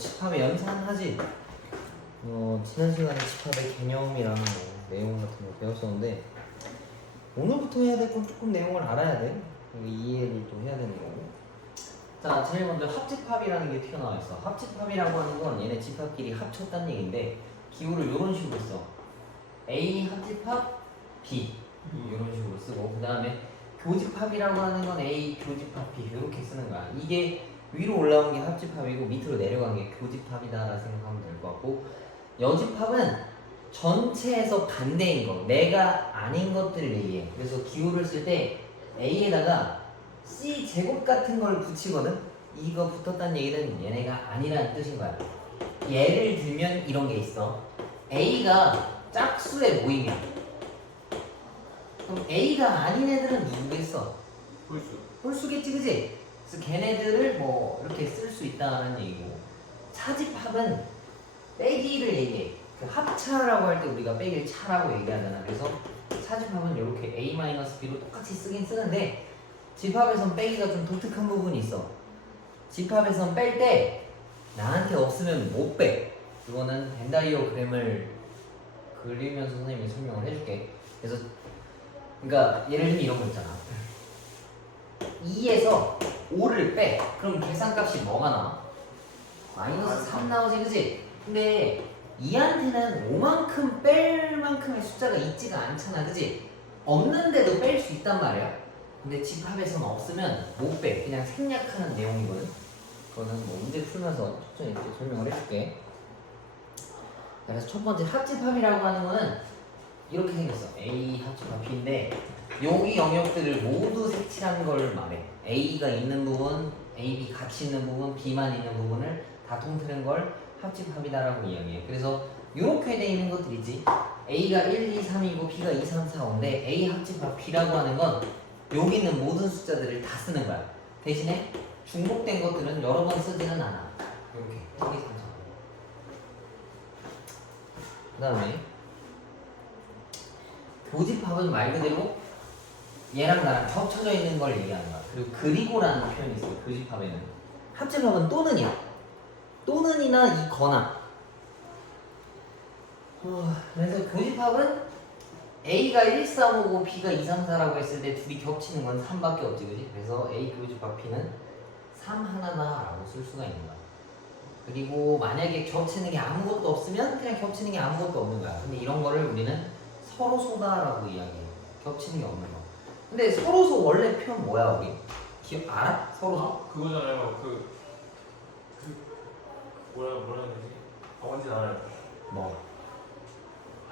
집합에 연산하지. 지난 시간에 집합의 개념이랑 내용 같은 거 배웠었는데 오늘부터 해야 될 건 조금 내용을 알아야 돼. 이해를 또 해야 되는 거고. 자, 제일 먼저 합집합이라는 게 튀어나와 있어. 합집합이라고 하는 건 얘네 집합끼리 합쳤다는 얘기인데 기호를 이런 식으로 써. A 합집합 B 이런 식으로 쓰고, 그 다음에 교집합이라고 하는 건 A 교집합 B 이렇게 쓰는 거야. 이게 위로 올라온 게 합집합이고 밑으로 내려간 게 교집합이다라고 생각하면 될 것 같고, 여집합은 전체에서 반대인 거, 내가 아닌 것들을 얘기해. 그래서 기호를 쓸 때 A에다가 C 제곱 같은 걸 붙이거든. 이거 붙었다는 얘기는 얘네가 아니라는 뜻인 거야. 예를 들면 이런 게 있어. A가 짝수의 모임이야. 그럼 A가 아닌 애들은 누구겠어? 홀수. 홀수겠지, 그지? 그래서 걔네들을 뭐 이렇게 쓸 수 있다는 얘기고, 차집합은 빼기를 얘기해. 그 합차라고 할 때 우리가 빼기를 차라고 얘기하잖아. 그래서 차집합은 이렇게 A-B로 똑같이 쓰긴 쓰는데 집합에선 빼기가 좀 독특한 부분이 있어. 집합에선 뺄 때 나한테 없으면 못 빼. 이거는 벤다이어그램을 그리면서 선생님이 설명을 해줄게. 그래서 그러니까 예를 들면 이런 거 있잖아. 2에서 5를 빼. 그럼 계산값이 뭐가 나와? 마이너스 3 나오지, 그치? 근데 2한테는 5만큼 뺄 만큼의 숫자가 있지가 않잖아, 그치? 없는데도 뺄 수 있단 말이야. 근데 집합에서는 없으면 못 빼. 그냥 생략하는 내용이거든. 그거는 뭐 문제 풀면서 천천히 이렇게 설명을 해줄게. 그래서 첫 번째 합집합이라고 하는 거는 이렇게 생겼어. A 합집합 B인데 여기 영역들을 모두 색칠한 걸 말해. A가 있는 부분, A, B 같이 있는 부분, B만 있는 부분을 다 통틀은 걸 합집합이다라고 이야기해. 그래서 이렇게 돼 있는 것들이지. A가 1, 2, 3이고 B가 2, 3, 4, 5인데 A 합집합 B라고 하는 건 여기 있는 모든 숫자들을 다 쓰는 거야. 대신에 중복된 것들은 여러 번 쓰지는 않아. 이렇게 1, 2, 3, 4. 그 다음에 교집합은 말 그대로 얘랑 나랑 겹쳐져 있는 걸 얘기하는 거야. 그리고 그리고라는 표현이 있어요. 교집합에는. 합집합은 또는이야. 또는이나 이거나. 그래서 교집합은 A가 1, 3, 5고 B가 2, 3, 4라고 했을 때 둘이 겹치는 건 3밖에 없지, 그지? 그래서 A 교집합 B는 3 하나다라고 쓸 수가 있는 거야. 그리고 만약에 겹치는 게 아무것도 없으면 그냥 겹치는 게 아무것도 없는 거야. 근데 이런 거를 우리는 서로소다라고 이야기해. 겹치는 게 없는 거. 근데 서로소 원래 표현 뭐야, 우리? 기억 알아? 서로소? 그거잖아요. 뭐라 해야 되지? 뭔지 알아요. 뭐?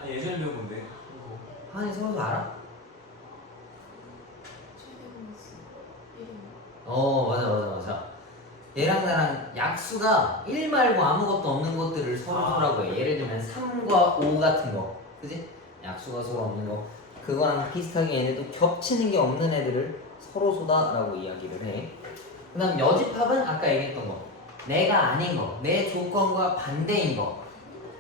아니 예전에 배운 건데. 하은이 서로소 알아? 맞아. 얘랑 나랑 약수가 1 말고 아무것도 없는 것들을 서로소라고 해. 예를 들면 3과 5 같은 거, 그지? 약수가 서로 없는 거. 그거랑 비슷하게 얘네도 겹치는 게 없는 애들을 서로소다라고 이야기를 해. 그 다음 여집합은 아까 얘기했던 거, 내가 아닌 거, 내 조건과 반대인 거,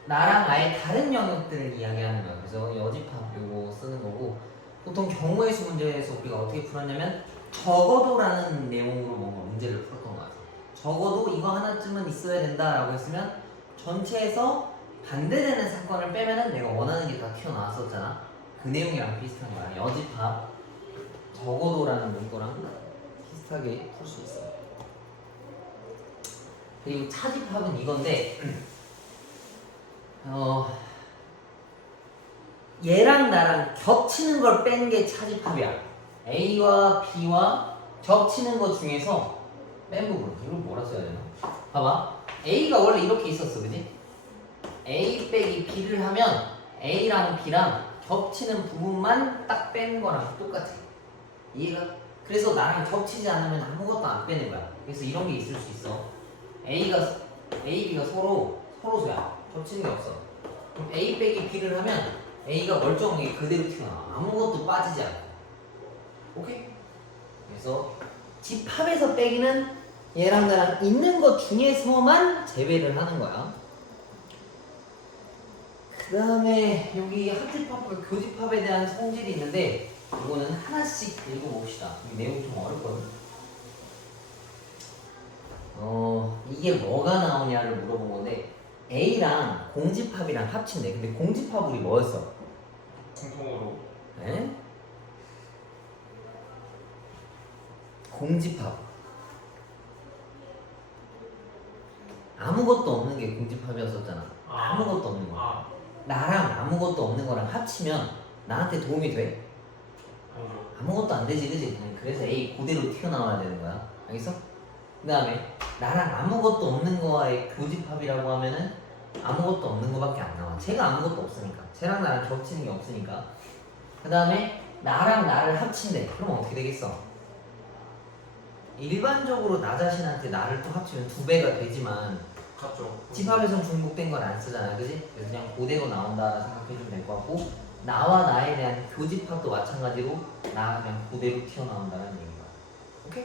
나랑 아예 다른 영역들을 이야기하는 거야. 그래서 여집합 요거 쓰는 거고, 보통 경우의 수 문제에서 우리가 어떻게 풀었냐면 적어도라는 내용으로 뭔가 문제를 풀었던 거 같아. 적어도 이거 하나쯤은 있어야 된다라고 했으면 전체에서 반대되는 사건을 빼면은 내가 원하는 게 다 튀어나왔었잖아. 그 내용이랑 비슷한 거야. 여집합 적어도라는 문구랑 비슷하게 풀 수 있어요. 그리고 차집합은 이건데 얘랑 나랑 겹치는 걸 뺀 게 차집합이야. A와 B와 겹치는 것 중에서 뺀 부분. 이걸 뭐라 써야 되나? 봐봐. A가 원래 이렇게 있었어, 그지? A 빼기 B를 하면 A랑 B랑 겹치는 부분만 딱 뺀 거랑 똑같아. 이해가? 그래서 나랑 겹치지 않으면 아무것도 안 빼는 거야. 그래서 이런 게 있을 수 있어. A, B가 서로소야. 겹치는 게 없어. 그럼 A 빼기 B를 하면 A가 멀쩡하게 그대로 튀어나와. 아무것도 빠지지 않고. 오케이? 그래서 집합에서 빼기는 얘랑 나랑 있는 것 중에서만 제외를 하는 거야. 그 다음에 여기 합집합과 교집합에 대한 성질이 있는데 이거는 하나씩 읽어봅시다. 이 내용 좀 어렵거든. 이게 뭐가 나오냐를 물어본 건데 A랑 공집합이랑 합친대. 근데 공집합 우리 뭐였어? 공통으로. 에? 공집합 아무것도 없는 게 공집합이었었잖아. 아무것도 없는 거. 나랑 아무것도 없는 거랑 합치면 나한테 도움이 돼? 아니죠. 아무것도 안 되지, 그지? 그래서 A 그대로 튀어나와야 되는 거야. 알겠어? 그 다음에 나랑 아무것도 없는 거와의 교집합이라고 하면은 아무것도 없는 거밖에 안 나와. 쟤가 아무것도 없으니까. 쟤랑 나랑 겹치는 게 없으니까. 그 다음에 나랑 나를 합친대. 그럼 어떻게 되겠어? 일반적으로 나 자신한테 나를 또 합치면 2배가 되지만 같죠. 집합에선 중복된 건 안 쓰잖아, 그지? 그래서 그냥 그대로 나온다 생각해주면 될 것 같고 나와 나에 대한 교집합도 마찬가지로 나가 그냥 그대로 튀어나온다는 얘기야. 오케이?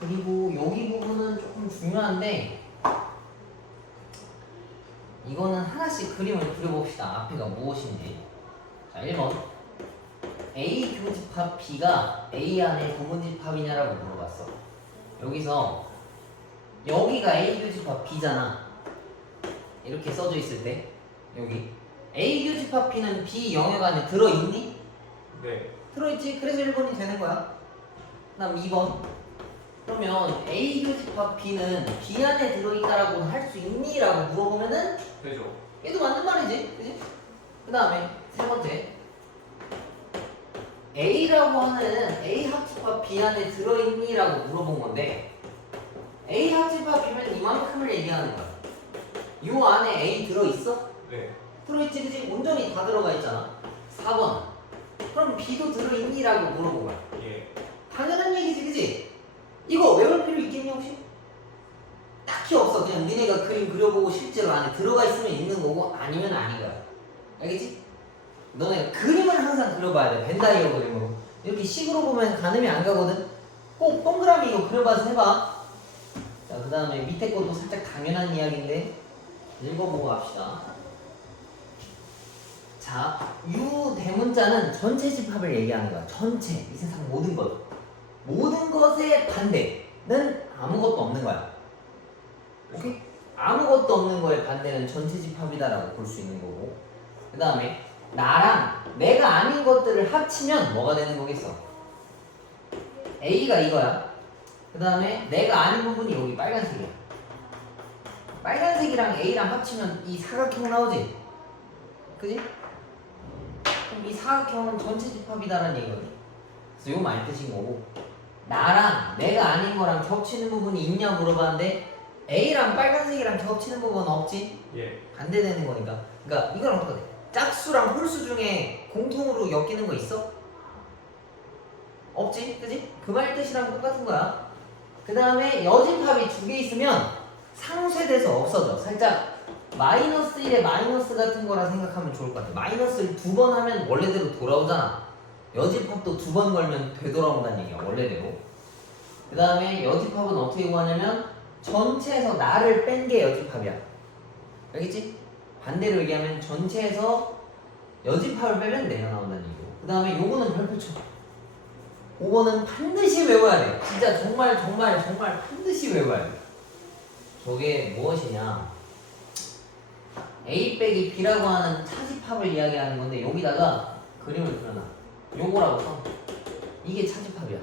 그리고 여기 부분은 조금 중요한데 이거는 하나씩 그림을 그려봅시다. 앞에가 무엇인지. 자, 1번 A 교집합 B가 A 안에 부분집합이냐라고 물어봤어. 여기서 여기가 A 교집합 B잖아. 이렇게 써져 있을 때 여기 A 교집합 B는 B 영역 안에 들어있니? 네. 들어있지. 그래서 1번이 되는 거야. 그 다음 2번 그러면 A 교집합 B는 B 안에 들어있다라고 할 수 있니? 라고 물어보면은 되죠. 얘도 맞는 말이지. 그지? 그 다음에 세 번째 A라고 하는 A 합집합 B 안에 들어있니? 라고 물어본 건데 A 합집합 B면 이만큼을 얘기하는 거야. 요 안에 A 들어있어? 네. 들어있지, 그지? 온전히 다 들어가 있잖아. 4번 그럼 B도 들어있니? 라고 물어본 거야. 예. 당연한 얘기지, 그지? 이거 외울 필요 있겠니 혹시? 딱히 없어. 그냥 니네가 그림 그려보고 실제로 안에 들어가 있으면 있는 거고 아니면 아닌 거야. 알겠지? 너네 그림을 항상 그려봐야 돼. 벤다이어 그림으로. 이렇게 식으로 보면 가늠이 안 가거든. 꼭 동그라미 이거 그려봐서 해봐. 자, 그 다음에 밑에 것도 살짝 당연한 이야기인데 읽어보고 합시다. 자, 유 대문자는 전체 집합을 얘기하는 거야. 전체, 이 세상 모든 것. 모든 것의 반대는 아무것도 없는 거야. 오케이? 아무것도 없는 거의 반대는 전체 집합이다라고 볼 수 있는 거고. 그 다음에 나랑 내가 아닌 것들을 합치면 뭐가 되는 거겠어? A가 이거야. 그 다음에 내가 아닌 부분이 여기 빨간색이야. 빨간색이랑 A랑 합치면 이 사각형 나오지? 그지? 그럼 이 사각형은 전체 집합이다라는 얘기거든. 그래서 이거 많이 뜻인 거고 나랑 내가 아닌 거랑 겹치는 부분이 있냐 물어봤는데 A랑 빨간색이랑 겹치는 부분은 없지? 예. 반대되는 거니까. 그러니까 이거랑 똑같아. 짝수랑 홀수 중에 공통으로 엮이는 거 있어? 없지? 그지? 그 말 뜻이랑 똑같은 거야. 그 다음에 여집합이 2개 있으면 상쇄돼서 없어져. 살짝 마이너스 1에 마이너스 같은 거라 생각하면 좋을 것 같아. 마이너스를 2번 하면 원래대로 돌아오잖아. 여집합도 2번 걸면 되돌아온다는 얘기야. 원래대로. 그 다음에 여집합은 어떻게 구하냐면 전체에서 나를 뺀 게 여집합이야. 알겠지? 반대로 얘기하면 전체에서 여집합을 빼면 내가 나온다는 얘기고. 그 다음에 요거는 별표 쳐. 5번은 반드시 외워야 돼. 진짜 정말 반드시 외워야 돼. 저게 무엇이냐? A 빼기 B라고 하는 차집합을 이야기하는 건데 여기다가 그림을 그려놔. 요거라고 써. 이게 차집합이야.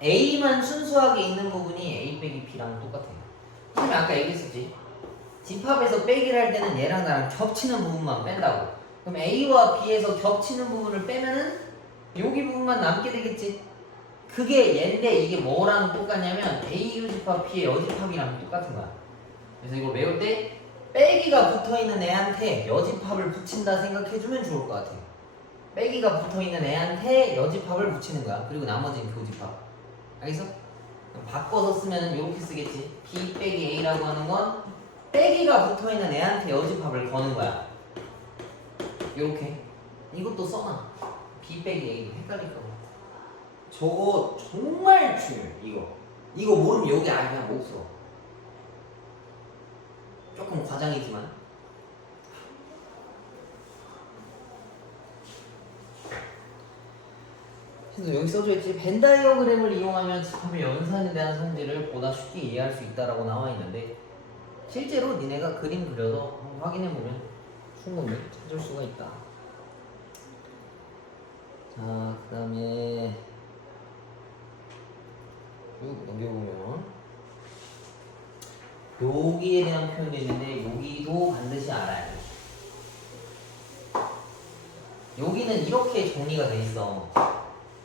A만 순수하게 있는 부분이 A 빼기 B랑 똑같아요. 선생님이 아까 얘기했었지. 집합에서 빼기를 할 때는 얘랑 나랑 겹치는 부분만 뺀다고. 그럼 A와 B에서 겹치는 부분을 빼면은 여기 부분만 남게 되겠지. 그게 얘인데 이게 뭐랑 똑같냐면 A 유집합 B의 여집합이랑 똑같은 거야. 그래서 이거 외울 때 빼기가 붙어있는 애한테 여집합을 붙인다 생각해주면 좋을 것 같아요. 빼기가 붙어있는 애한테 여집합을 붙이는 거야. 그리고 나머지는 교집합. 알겠어? 바꿔서 쓰면 이렇게 쓰겠지. B 빼기 A라고 하는 건 빼기가 붙어있는 애한테 여집합을 거는 거야. 이렇게. 이것도 써놔. B 빼기 A 헷갈릴까 봐. 저거 정말 중요해. 이거 모르면 여기 아예 그냥 못 풀어. 조금 과장이지만. 그래서 여기 써져 있지. 벤 다이어그램을 이용하면 집합의 연산에 대한 성질을 보다 쉽게 이해할 수 있다라고 나와 있는데 실제로 니네가 그림 그려서 한번 확인해 보면 충분히 찾을 수가 있다. 자, 그다음에 쭉 넘겨보면 여기에 대한 표현이 있는데 여기도 반드시 알아야 돼. 여기는 이렇게 정리가 돼 있어.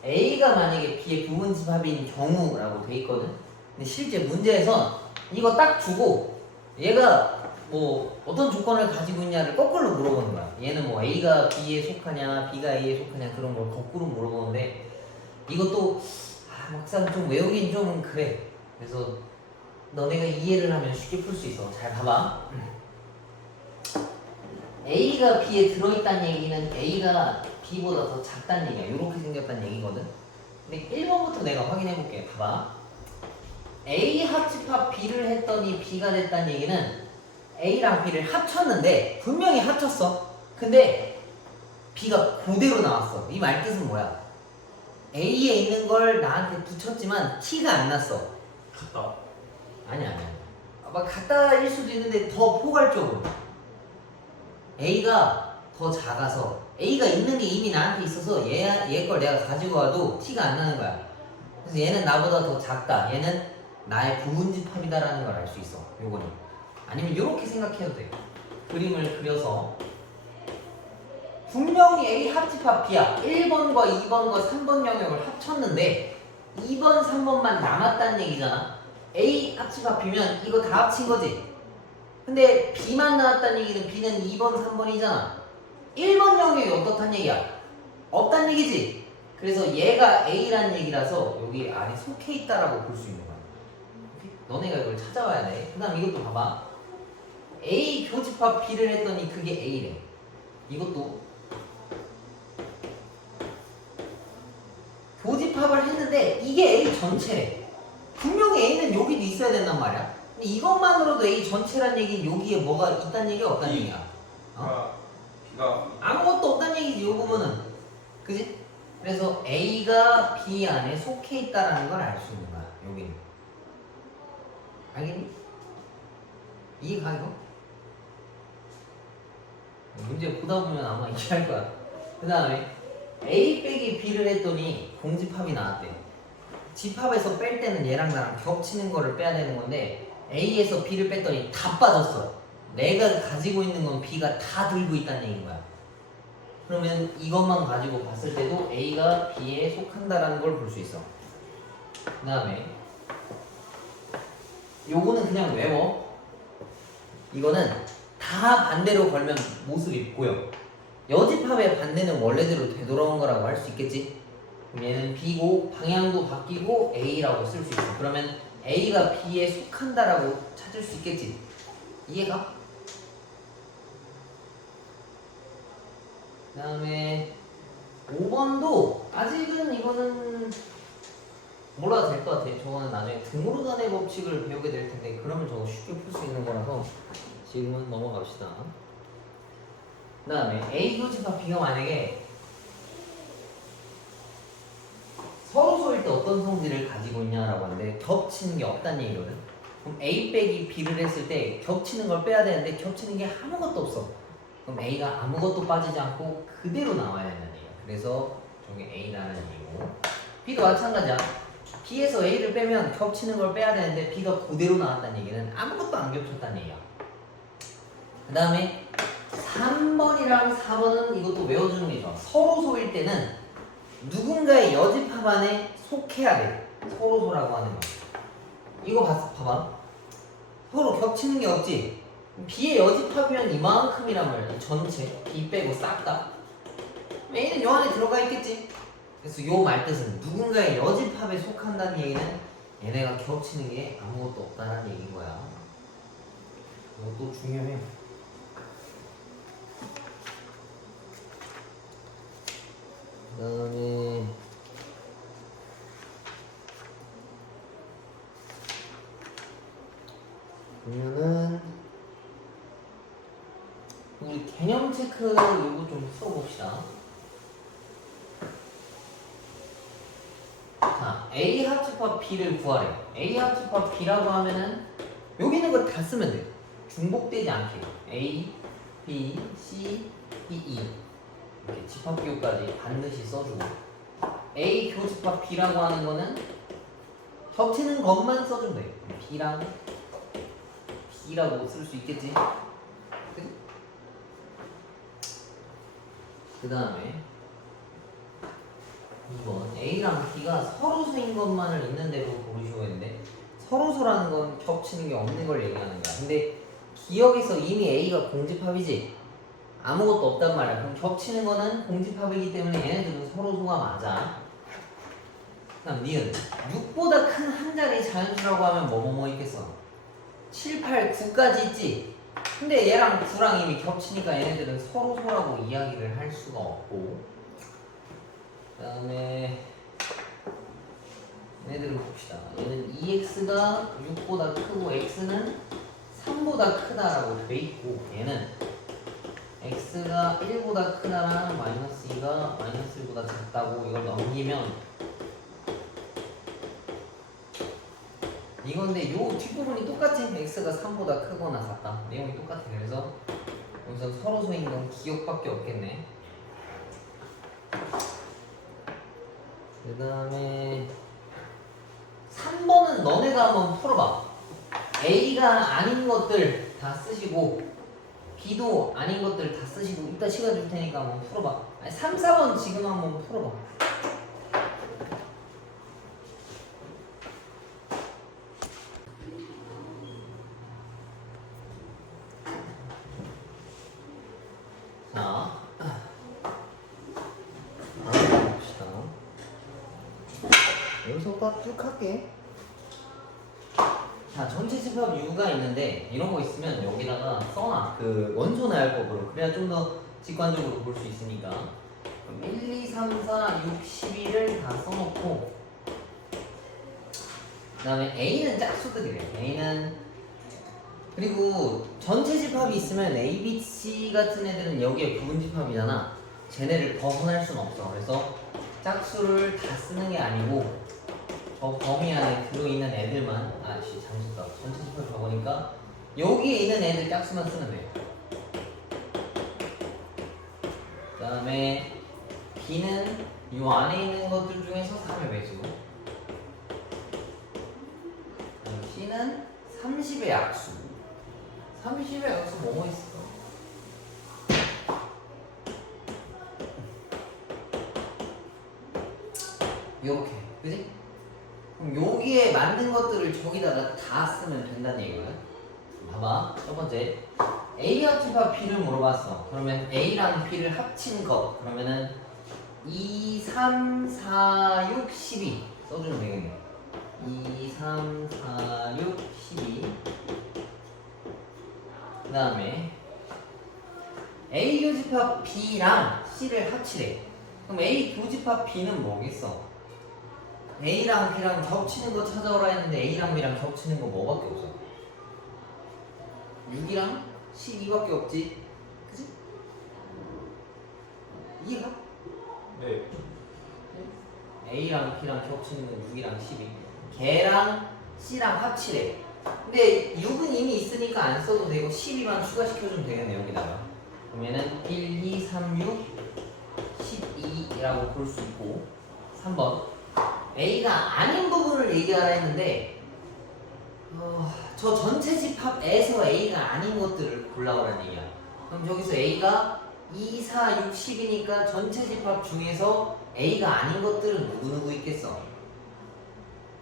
A가 만약에 B의 부분집합인 경우라고 돼 있거든. 근데 실제 문제에선 이거 딱 주고 얘가 뭐 어떤 조건을 가지고 있냐를 거꾸로 물어보는 거야. 얘는 뭐 A가 B에 속하냐, B가 A에 속하냐 그런 걸 거꾸로 물어보는데 이것도 막상 좀 외우긴 좀 그래. 그래서 너네가 이해를 하면 쉽게 풀 수 있어. 잘 봐봐. A가 B에 들어있다는 얘기는 A가 B보다 더 작다는 얘기야. 이렇게 생겼다는 얘기거든. 근데 1번부터 내가 확인해 볼게. 봐봐. A 합집합 B를 했더니 B가 됐다는 얘기는 A랑 B를 합쳤는데 분명히 합쳤어. 근데 B가 그대로 나왔어. 이 말 뜻은 뭐야? A에 있는 걸 나한테 붙였지만 T가 안 났어. 같다. 아니야. 막 같다일 수도 있는데 더 포괄적으로 A가 더 작아서 A가 있는 게 이미 나한테 있어서 얘 걸 내가 가지고 와도 T가 안 나는 거야. 그래서 얘는 나보다 더 작다. 얘는 나의 부분집합이다라는 걸 알 수 있어. 요거는. 아니면 이렇게 생각해도 돼. 그림을 그려서 분명히 A 합집합 B야. 1번과 2번과 3번 영역을 합쳤는데 2번, 3번만 남았다는 얘기잖아. A 합집합 B면 이거 다 합친 거지. 근데 B만 나왔다는 얘기는 B는 2번, 3번이잖아. 1번 영역이 어떻단 얘기야? 없단 얘기지. 그래서 얘가 A라는 얘기라서 여기 안에 속해 있다라고 볼 수 있는 거야. 너네가 이걸 찾아와야 돼. 그 다음 이것도 봐봐. A 교집합 B를 했더니 그게 A래. 이것도 교집합을 했는데 이게 A 전체래. 분명히 A는 여기도 있어야 된단 말이야. 근데 이것만으로도 A 전체란 얘기는 여기에 뭐가 있다는 얘기가 없다는 얘기야. B가 아무것도 없다는 얘기지, 이 부분은. 그지? 그래서 A가 B 안에 속해 있다는 걸 알 수 있는 거야, 여기는. 알겠니? 이해가 이거? 문제 보다 보면 아마 이해할 거야. 그 다음에 A 빼기 B를 했더니 공집합이 나왔대. 집합에서 뺄 때는 얘랑 나랑 겹치는 거를 빼야 되는 건데 A에서 B를 뺐더니 다 빠졌어. 내가 가지고 있는 건 B가 다 들고 있다는 얘기인 거야. 그러면 이것만 가지고 봤을 때도 A가 B에 속한다라는 걸 볼 수 있어. 그 다음에 요거는 그냥 외워. 이거는 다 반대로 걸면 모습이 보여. 여집합의 반대는 원래대로 되돌아온 거라고 할 수 있겠지? 그럼 얘는 B고 방향도 바뀌고 A라고 쓸 수 있어. 그러면 A가 B에 속한다라고 찾을 수 있겠지? 이해가? 그 다음에 5번도 아직은 이거는 몰라도 될 것 같아. 저거는 나중에 등으로단의 법칙을 배우게 될 텐데 그러면 저거 쉽게 풀 수 있는 거라서 지금은 넘어갑시다. 그 다음에 A 교집합 B가 만약에 서로 소일 때 어떤 성질을 가지고 있냐라고 하는데 겹치는 게 없다는 얘기거든. 그럼 A 빼기 B를 했을 때 겹치는 걸 빼야 되는데 겹치는 게 아무것도 없어. 그럼 A가 아무것도 빠지지 않고 그대로 나와야 된다는 얘기야. 그래서 저게 A라는 얘기고 B도 마찬가지야. B에서 A를 빼면 겹치는 걸 빼야 되는데 B가 그대로 나왔다는 얘기는 아무것도 안 겹쳤다는 얘기야. 그 다음에 3번이랑 4번은 이것도 외워주는 게 좋아. 서로 소일 때는 누군가의 여집합 안에 속해야 돼. 서로소라고 하는 거. 이거 봐봐. 서로 겹치는 게 없지. B의 여집합이면 이만큼이란 말이야. 전체 B 빼고 싹 다. A는 요 안에 들어가 있겠지. 그래서 요 말 뜻은 누군가의 여집합에 속한다는 얘기는 얘네가 겹치는 게 아무것도 없다는 얘기인 거야. 이것도 중요해. 그 다음에 보면은 우리 개념 체크 이거 좀 써봅시다. 자, A 합집합 B를 구하래. A 합집합 B라고 하면은 여기 있는 거 다 쓰면 돼. 중복되지 않게. A, B, C, B, E 이렇게 집합 기호까지 반드시 써주고, A 교집합 B라고 하는 거는 겹치는 것만 써주면 돼. B랑 B라고 쓸 수 있겠지? 그 다음에 2번 A랑 B가 서로소인 것만을 있는 대로 고르시고 했는데, 서로소라는 건 겹치는 게 없는 걸 얘기하는 거야. 근데 기억에서 이미 A가 공집합이지 아무것도 없단 말이야. 그럼 겹치는 거는 공집합이기 때문에 얘네들은 서로소가 맞아. 그다음 니은 6보다 큰 한 자리 자연수라고 하면 뭐뭐뭐 있겠어? 7, 8, 9까지 있지? 근데 얘랑 9랑 이미 겹치니까 얘네들은 서로소라고 이야기를 할 수가 없고, 그 다음에 얘네들은 봅시다. 얘는 2x가 6보다 크고 x는 3보다 크다라고 돼 있고, 얘는 x가 1보다 크다랑 마이너스 2가 마이너스 1보다 작다고 이걸 넘기면 이건데 요 뒷부분이 똑같이 x가 3보다 크거나 같다. 내용이 똑같아. 그래서 여기서 서로소인 건 기억밖에 없겠네. 그 다음에 3번은 너네가 한번 풀어봐. A가 아닌 것들 다 쓰시고 B도 아닌 것들 다 쓰시고 이따 시간 줄 테니까 한번 풀어봐. 아니 3, 4번 지금 한번 풀어봐. 자, 봅시다. 여기서부터 쭉 할게. 자, 전체 집합 U가 있는데 이런 거 있으면 여기다가 써놔. 그 원소 나열법으로. 그래야 좀 더 직관적으로 볼 수 있으니까. 그럼 1, 2, 3, 4, 6, 12를 다 써놓고, 그 다음에 A는 짝수들이래. A는, 그리고 전체 집합이 있으면 A, B, C 같은 애들은 여기에 부분 집합이잖아. 쟤네를 벗어날 순 없어. 그래서 짝수를 다 쓰는 게 아니고 저 범위 안에 들어있는 애들만, 아씨 잠시만 전체 집합 적으니까 여기에 있는 애들 짝수만 쓰면 돼. 그 다음에 B는 이 안에 있는 것들 중에서 3을 매주고, C는 30의 약수. 30의 약수 뭐뭐 있어? 이렇게, 그지? 그럼 여기에 만든 것들을 저기다가 다 쓰면 된다는 얘기야. 봐봐, 첫 번째 A 합집합 B를 물어봤어. 그러면 A랑 B를 합친 것, 그러면은 2, 3, 4, 6, 12 써주면 되겠네. 2, 3, 4, 6, 12. 그 다음에 A 교집합 B랑 C를 합치래. 그럼 A 교집합 B는 뭐겠어? A랑 B랑 겹치는 거 찾아오라 했는데 A랑 B랑 겹치는 거 뭐밖에 없어? 6이랑 12밖에 없지? 그치? 이해가? 네. A랑 B랑 겹치는 건 6이랑 12. 걔랑 C랑 합치래. 근데 6은 이미 있으니까 안 써도 되고 12만 추가시켜주면 되겠네 여기다가. 그러면은 1, 2, 3, 6, 12라고 볼 수 있고. 3번 A가 아닌 부분을 얘기하라 했는데 저 전체 집합에서 A가 아닌 것들을 골라오라는 얘기야. 그럼 저기서 A가 2, 4, 6, 10이니까 전체 집합 중에서 A가 아닌 것들은 누구누구 있겠어?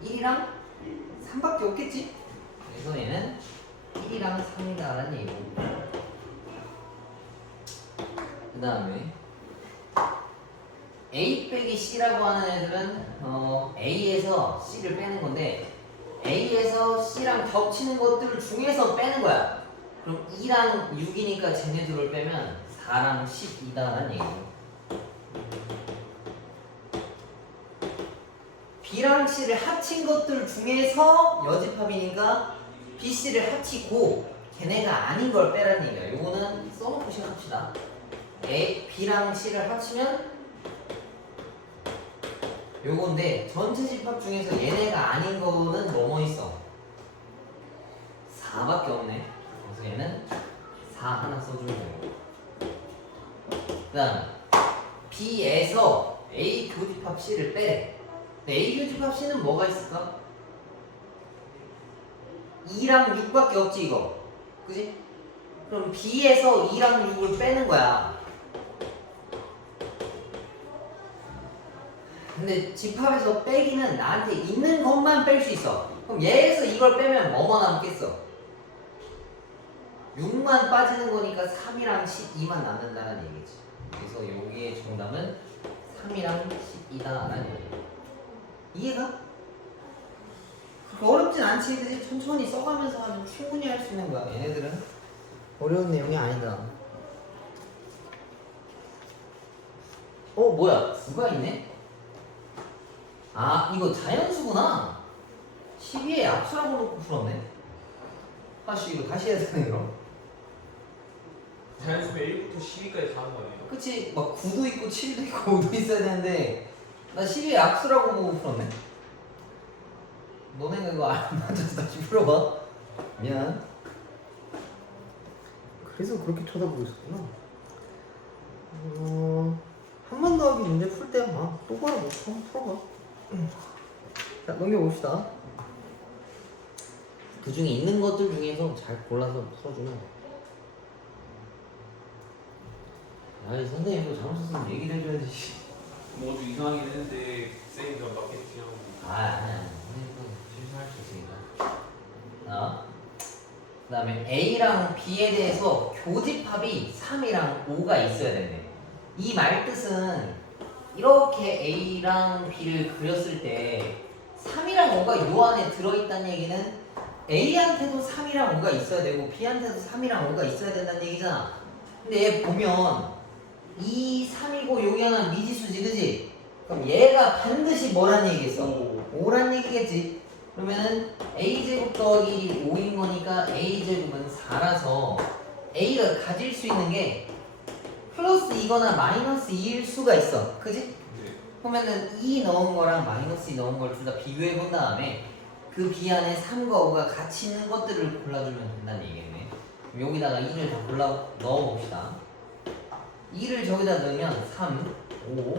1이랑 3밖에 없겠지? 그래서 얘는 1이랑 3이다라는 얘기고, 그 다음에 A 빼기 C라고 하는 애들은 A에서 C를 빼는 건데 A에서 C랑 겹치는 것들 중에서 빼는 거야. 그럼 2랑 6이니까 쟤네 둘을 빼면 4랑 12다라는 얘기고, B랑 C를 합친 것들 중에서 여집합이니까 B, C를 합치고 걔네가 아닌 걸 빼라는 얘기야. 요거는 써놓고 시작합시다. B랑 C를 합치면 요건데 전체 집합 중에서 얘네가 아닌 거는 뭐뭐 있어? 4밖에 없네. 그래서 얘는 4 하나 써주면 돼요. 그 다음 B에서 A 교집합 C를 빼래. 근데 A 교집합 C는 뭐가 있을까? 2랑 6밖에 없지 이거. 그지? 그럼 B에서 2랑 6을 빼는 거야. 근데 집합에서 빼기는 나한테 있는 것만 뺄 수 있어. 그럼 얘에서 이걸 빼면 뭐뭐 남겠어? 6만 빠지는 거니까 3이랑 12만 남는다는 얘기지. 그래서 여기의 정답은 3이랑 12다라는 얘기야. 이해가? 그렇게 어렵진 않지. 그치? 천천히 써가면서 하면 충분히 할 수 있는 거야. 얘네들은 어려운 내용이 아니다. 뭐야? 9가 있네? 아, 이거 자연수구나. 12에 압수라고 놓고 풀었네. 아씨, 이거 다시 해야 되네, 그럼. 자연수면 1부터 12까지 다 하는 거 아니에요? 그치? 막 9도 있고 7도 있고 5도 있어야 되는데 나 12에 압수라고 보고 풀었네. 너네가 이거 안 맞아서 다시 풀어봐. 미안. 그래서 그렇게 쳐다보고 있었구나. 한 번 더 하기 문제 풀 때야. 똑바로 못 풀어봐. 자, 넘겨봅시다. 그 중에 있는 것들 중에서 잘 골라서 풀어주면 돼. 아니, 선생님도 잘못 썼으면 얘기를 해줘야지. 뭐 좀 이상하긴 했는데 쌤이 좀 맞겠지 하고. 아니야. 선생님도 실수할 수 있으니까. 그 다음에 A랑 B에 대해서 교집합이 3이랑 5가 있어야 된대. 이 말뜻은 이렇게 A랑 B를 그렸을 때 3이랑 5가 요 안에 들어있다는 얘기는 A한테도 3이랑 5가 있어야 되고 B한테도 3이랑 5가 있어야 된다는 얘기잖아. 근데 얘 보면 2, 3이고 여기 하나 미지수지, 그지? 그럼 얘가 반드시 뭐란 얘기겠어? 5란 얘기겠지? 그러면은 a제곱 더하기 5인 거니까 a제곱은 4라서 a가 가질 수 있는 게 플러스 2거나 마이너스 2일 수가 있어. 그지? 네. 그러면은 2 넣은 거랑 마이너스 2 넣은 걸 둘 다 비교해 본 다음에 그 B 안에 3과 5가 같이 있는 것들을 골라주면 된다는 얘기겠네. 그럼 여기다가 2를 다 골라 넣어봅시다. 2를 저기다 넣으면 3, 5,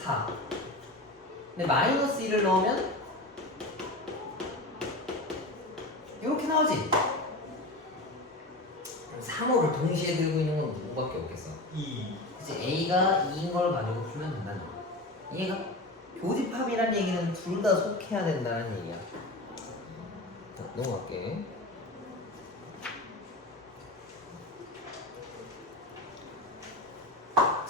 4. 근데 마이너스 1을 넣으면 이렇게 나오지? 3, 5를 동시에 들고 있는 건 누구밖에 없겠어? 2. 그치? A가 2인 걸 가지고 풀면 된다는 거야. 이해가? 교집합이란 얘기는 둘 다 속해야 된다는 얘기야. 자, 넘어갈게.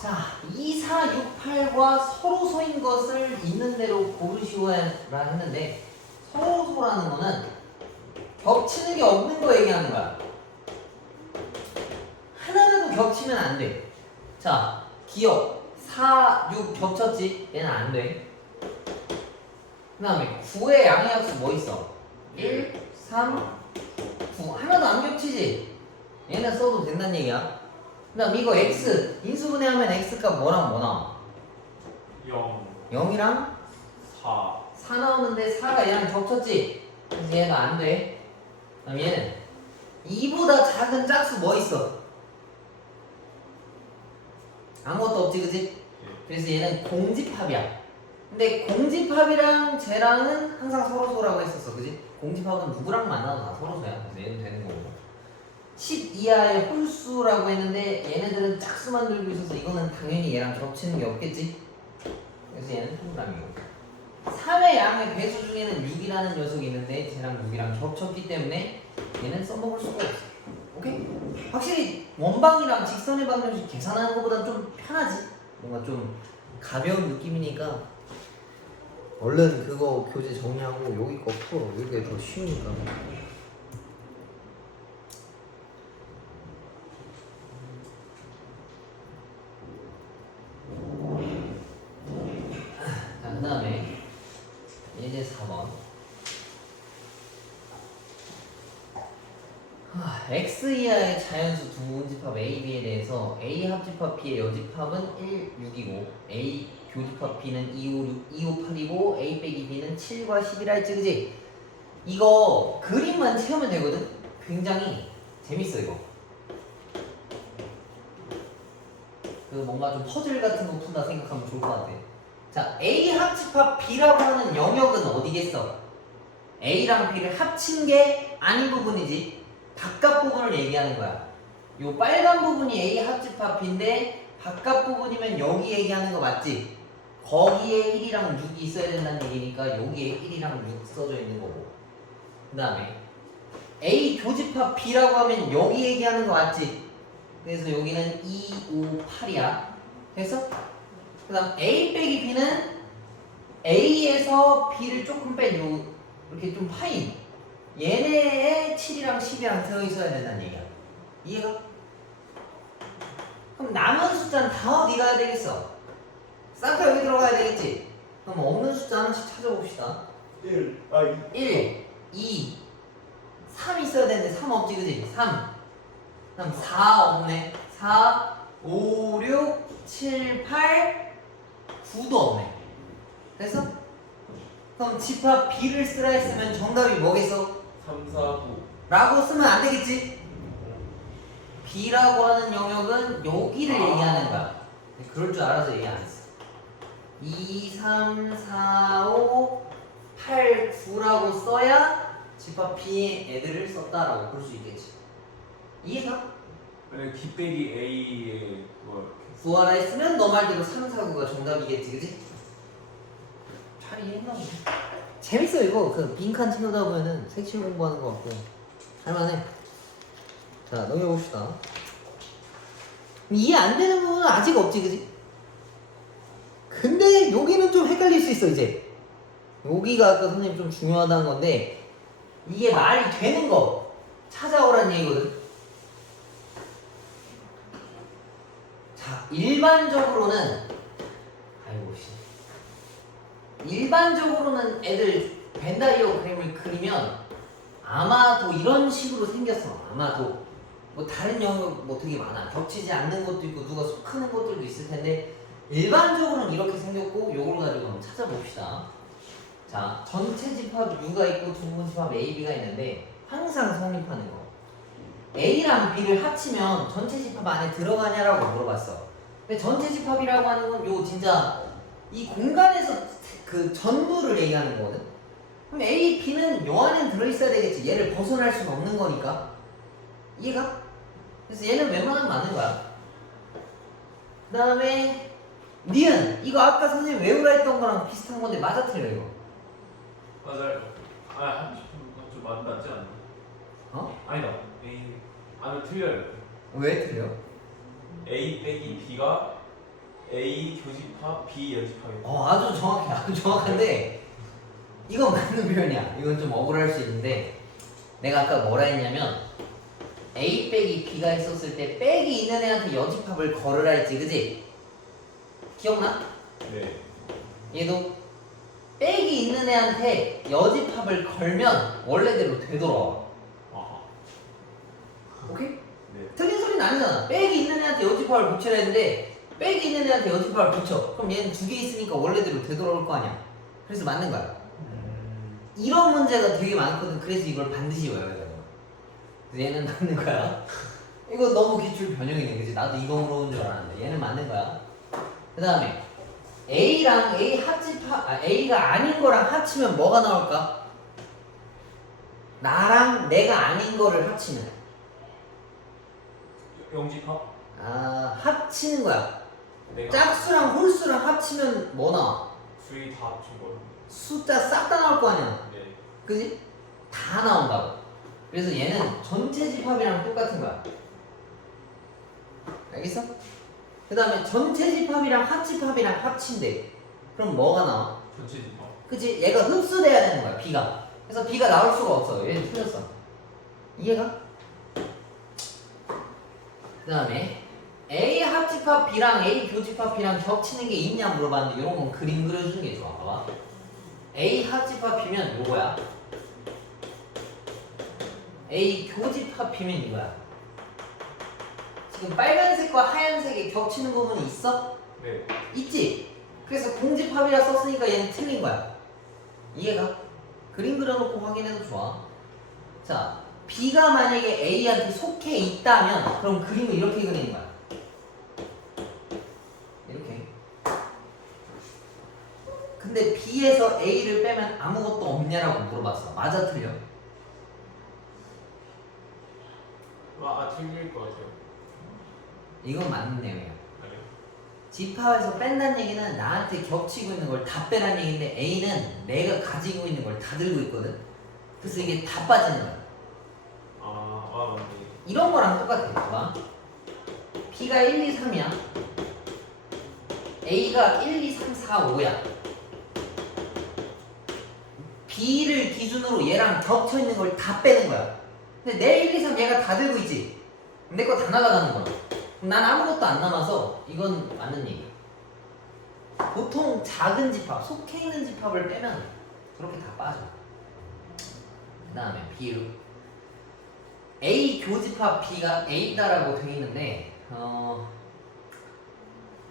자, 2, 4, 6, 8과 서로소인 것을 있는 대로 고르시오라 했는데 서로소라는 거는 겹치는 게 없는 거 얘기하는 거야. 하나라도 겹치면 안 돼. 자, 기억 4, 6 겹쳤지? 얘는 안 돼. 그 다음에 9의 양의 약수 뭐 있어? 1, 3, 9 하나도 안 겹치지? 얘는 써도 된다는 얘기야. 그 다음 이거 x 인수분해하면 x값 뭐랑 뭐 나와? 0. 0이랑 4. 4 나오는데 4가 얘랑 겹쳤지? 그래서 얘가 안 돼. 그럼 얘는 2보다 작은 짝수 뭐 있어? 아무것도 없지, 그지? 그래서 얘는 공집합이야. 근데 공집합이랑 쟤랑은 항상 서로소라고 했었어, 그지? 공집합은 누구랑 만나도 다 서로소야. 그래서 얘는 되는 거고. 10 이하의 홀수라고 했는데 얘네들은 짝수만 들고 있어서 이거는 당연히 얘랑 겹치는 게 없겠지? 그래서 얘는 동그라미고. 3의 양의 배수 중에는 6이라는 녀석이 있는데 쟤랑 6이랑 겹쳤기 때문에 얘는 써먹을 수가 없어. 오케이? 확실히 원방이랑 직선의 방정식 계산하는 것보다 좀 편하지? 뭔가 좀 가벼운 느낌이니까 얼른 그거 교재 정리하고 여기 거 풀어. 여기가 더 쉬우니까. 자, 그 다음에 예제 4번. x 이하의 자연수 두 운집합 A, B에 대해서 A 합집합 B의 여집합은 1, 6이고 A 교집합 B는 256, 25, A 빼기 B는 7과 10이라 했지, 그지? 이거 그림만 채우면 되거든? 굉장히 재밌어, 이거. 그 뭔가 좀 퍼즐 같은 거 푼다 생각하면 좋을 것 같아. 자, A 합집합 B라고 하는 영역은 어디겠어? A랑 B를 합친 게 아닌 부분이지. 바깥 부분을 얘기하는 거야. 요 빨간 부분이 A 합집합 B인데 바깥 부분이면 여기 얘기하는 거 맞지? 거기에 1이랑 6이 있어야 된다는 얘기니까 여기에 1이랑 6 써져 있는 거고. 그 다음에 A 교집합 B라고 하면 여기 얘기하는 거 맞지? 그래서 여기는 2, 5, 8이야. 됐어? 그 다음 A 빼기 B는 A에서 B를 조금 뺀 요 이렇게 좀 파인 얘네에 7이랑 10이랑 들어있어야 된다는 얘기야. 이해가? 그럼 남은 숫자는 다 어디 가야 되겠어? 싹 다 여기 들어가야 되겠지? 그럼 없는 숫자 하나씩 찾아봅시다. 1, 1, 2, 3 있어야 되는데 3 없지, 그지? 3. 그럼 4 없네. 4, 5, 6, 7, 8, 9도 없네. 됐어? 그럼 집합 B를 쓰라 했으면 정답이 뭐겠어? 3, 4, 9. 라고 쓰면 안 되겠지? B라고 하는 영역은 여기를 얘기하는 거야. 그럴 줄 알아서 얘기 안 했어. 2, 3, 4, 5, 8, 9라고 써야 집합 B의 애들을 썼다라고 볼 수 있겠지. 이해가? 만약 B 빼기 A에 뭐 구하라 했으면 너 말대로 3, 4, 9가 정답이겠지, 그지? 잘 이해했나 보네. 재밌어 이거. 그 빈칸 채우다 보면은 색칠 공부하는 것 같고 할만해. 자, 넘겨봅시다. 이해 안 되는 부분은 아직 없지, 그지? 근데 여기는 좀 헷갈릴 수 있어, 이제. 여기가 아까 선생님 좀 중요하다는 건데 이게 말이 되는 거 찾아오라는 얘기거든. 자, 일반적으로는 아이고 씨. 일반적으로는 애들 벤다이어그램을 그리면 아마도 이런 식으로 생겼어. 아마도 뭐 다른 영역 뭐 되게 많아. 겹치지 않는 것도 있고 누가 속하는 것들도 있을 텐데 일반적으로는 이렇게 생겼고 요걸 가지고 한번 찾아봅시다. 자, 전체 집합 U가 있고 둥근 집합 A, B가 있는데 항상 성립하는 거. A랑 B를 합치면 전체 집합 안에 들어가냐라고 물어봤어. 근데 전체 집합이라고 하는 건 요 진짜 이 공간에서 그 전부를 얘기하는 거거든. 그럼 A, B는 요 안에 들어있어야 되겠지. 얘를 벗어날 수는 없는 거니까. 이해가? 그래서 얘는 웬만하면 맞는 거야. 그 다음에 니은. 이거 아까 선생님 외우라 했던 거랑 비슷한 건데 맞아 틀려 이거? 맞아요. 아, 좀 맞지 않나? 어? 아니다. A 아니 틀려요. 왜 틀려? A 빼기 B가 A 교집합 B 연집합이에요. 아주 정확해. 아주 정확한데 이건 맞는 표현이야. 이건 좀 억울할 수 있는데 내가 아까 뭐라 했냐면 A 빼기 B가 있었을 때 빼기 있는 애한테 여집합을 걸으라 했지, 그지? 기억나? 네. 얘도 빼기 있는 애한테 여집합을 걸면 원래대로 되돌아와. 아. 오케이? 네. 틀린 소리는 아니잖아. 빼기 있는 애한테 여집합을 붙여야 했는데 빼기 있는 애한테 여집합을 붙여. 그럼 얘는 두 개 있으니까 원래대로 되돌아올 거 아니야. 그래서 맞는 거야. 이런 문제가 되게 많거든. 그래서 이걸 반드시 외워야 돼. 그래서 얘는 맞는 거야. 이거 너무 기출 변형이네, 그치? 나도 이거 물어본 줄 알았는데 얘는 맞는 거야. 그 다음에 A랑 A 합집합, A가 아닌 거랑 합치면 뭐가 나올까? 나랑 내가 아닌 거를 합치면 영집합? 합치는 거야. 내가 짝수랑 홀수랑 합치면 뭐 나와? 수위 다 합친 거예요. 숫자 싹 다 나올 거 아니야. 네. 그지? 다 나온다고. 그래서 얘는 전체 집합이랑 똑같은 거야. 알겠어? 그 다음에 전체 집합이랑 합집합이랑 합친대. 그럼 뭐가 나와? 전체 집합. 그치? 얘가 흡수돼야 되는 거야, B가. 그래서 B가 나올 수가 없어. 얘는 틀렸어. 이해가? 그 다음에 A 합집합 B랑 A 교집합 B랑 겹치는 게 있냐 물어봤는데 이런 건 그림 그려주는 게 좋아. 봐봐. A 합집합 B면 요거야. A 교집합 B면 이거야. 지금 빨간색과 하얀색이 겹치는 부분이 있어? 네. 있지? 그래서 공집합이라 썼으니까 얘는 틀린 거야. 이해가? 그림 그려놓고 확인해도 좋아. 자, B가 만약에 A한테 속해 있다면 그럼 그림을 이렇게 그리는 거야. 이렇게. 근데 B에서 A를 빼면 아무것도 없냐라고 물어봤어. 맞아, 틀려? 틀릴 것 같아요. 이건 맞는 내용이야. 아니요. 집합에서 뺀다는 얘기는 나한테 겹치고 있는 걸 다 빼라는 얘기인데 A는 내가 가지고 있는 걸 다 들고 있거든. 그래서 이게 다 빠지는 거야. 맞네. 이런 거랑 똑같아. 봐봐. B가 1, 2, 3이야. A가 1, 2, 3, 4, 5야. B를 기준으로 얘랑 겹쳐 있는 걸 다 빼는 거야. 근데 내 1, 2, 3 얘가 다 들고 있지. 내 거 다 날아가는 거야. 그럼 난 아무것도 안 남아서 이건 맞는 얘기야. 보통 작은 집합, 속해 있는 집합을 빼면 그렇게 다 빠져. 그 다음에 B로 A 교집합 B가 A다라고 되어 있는데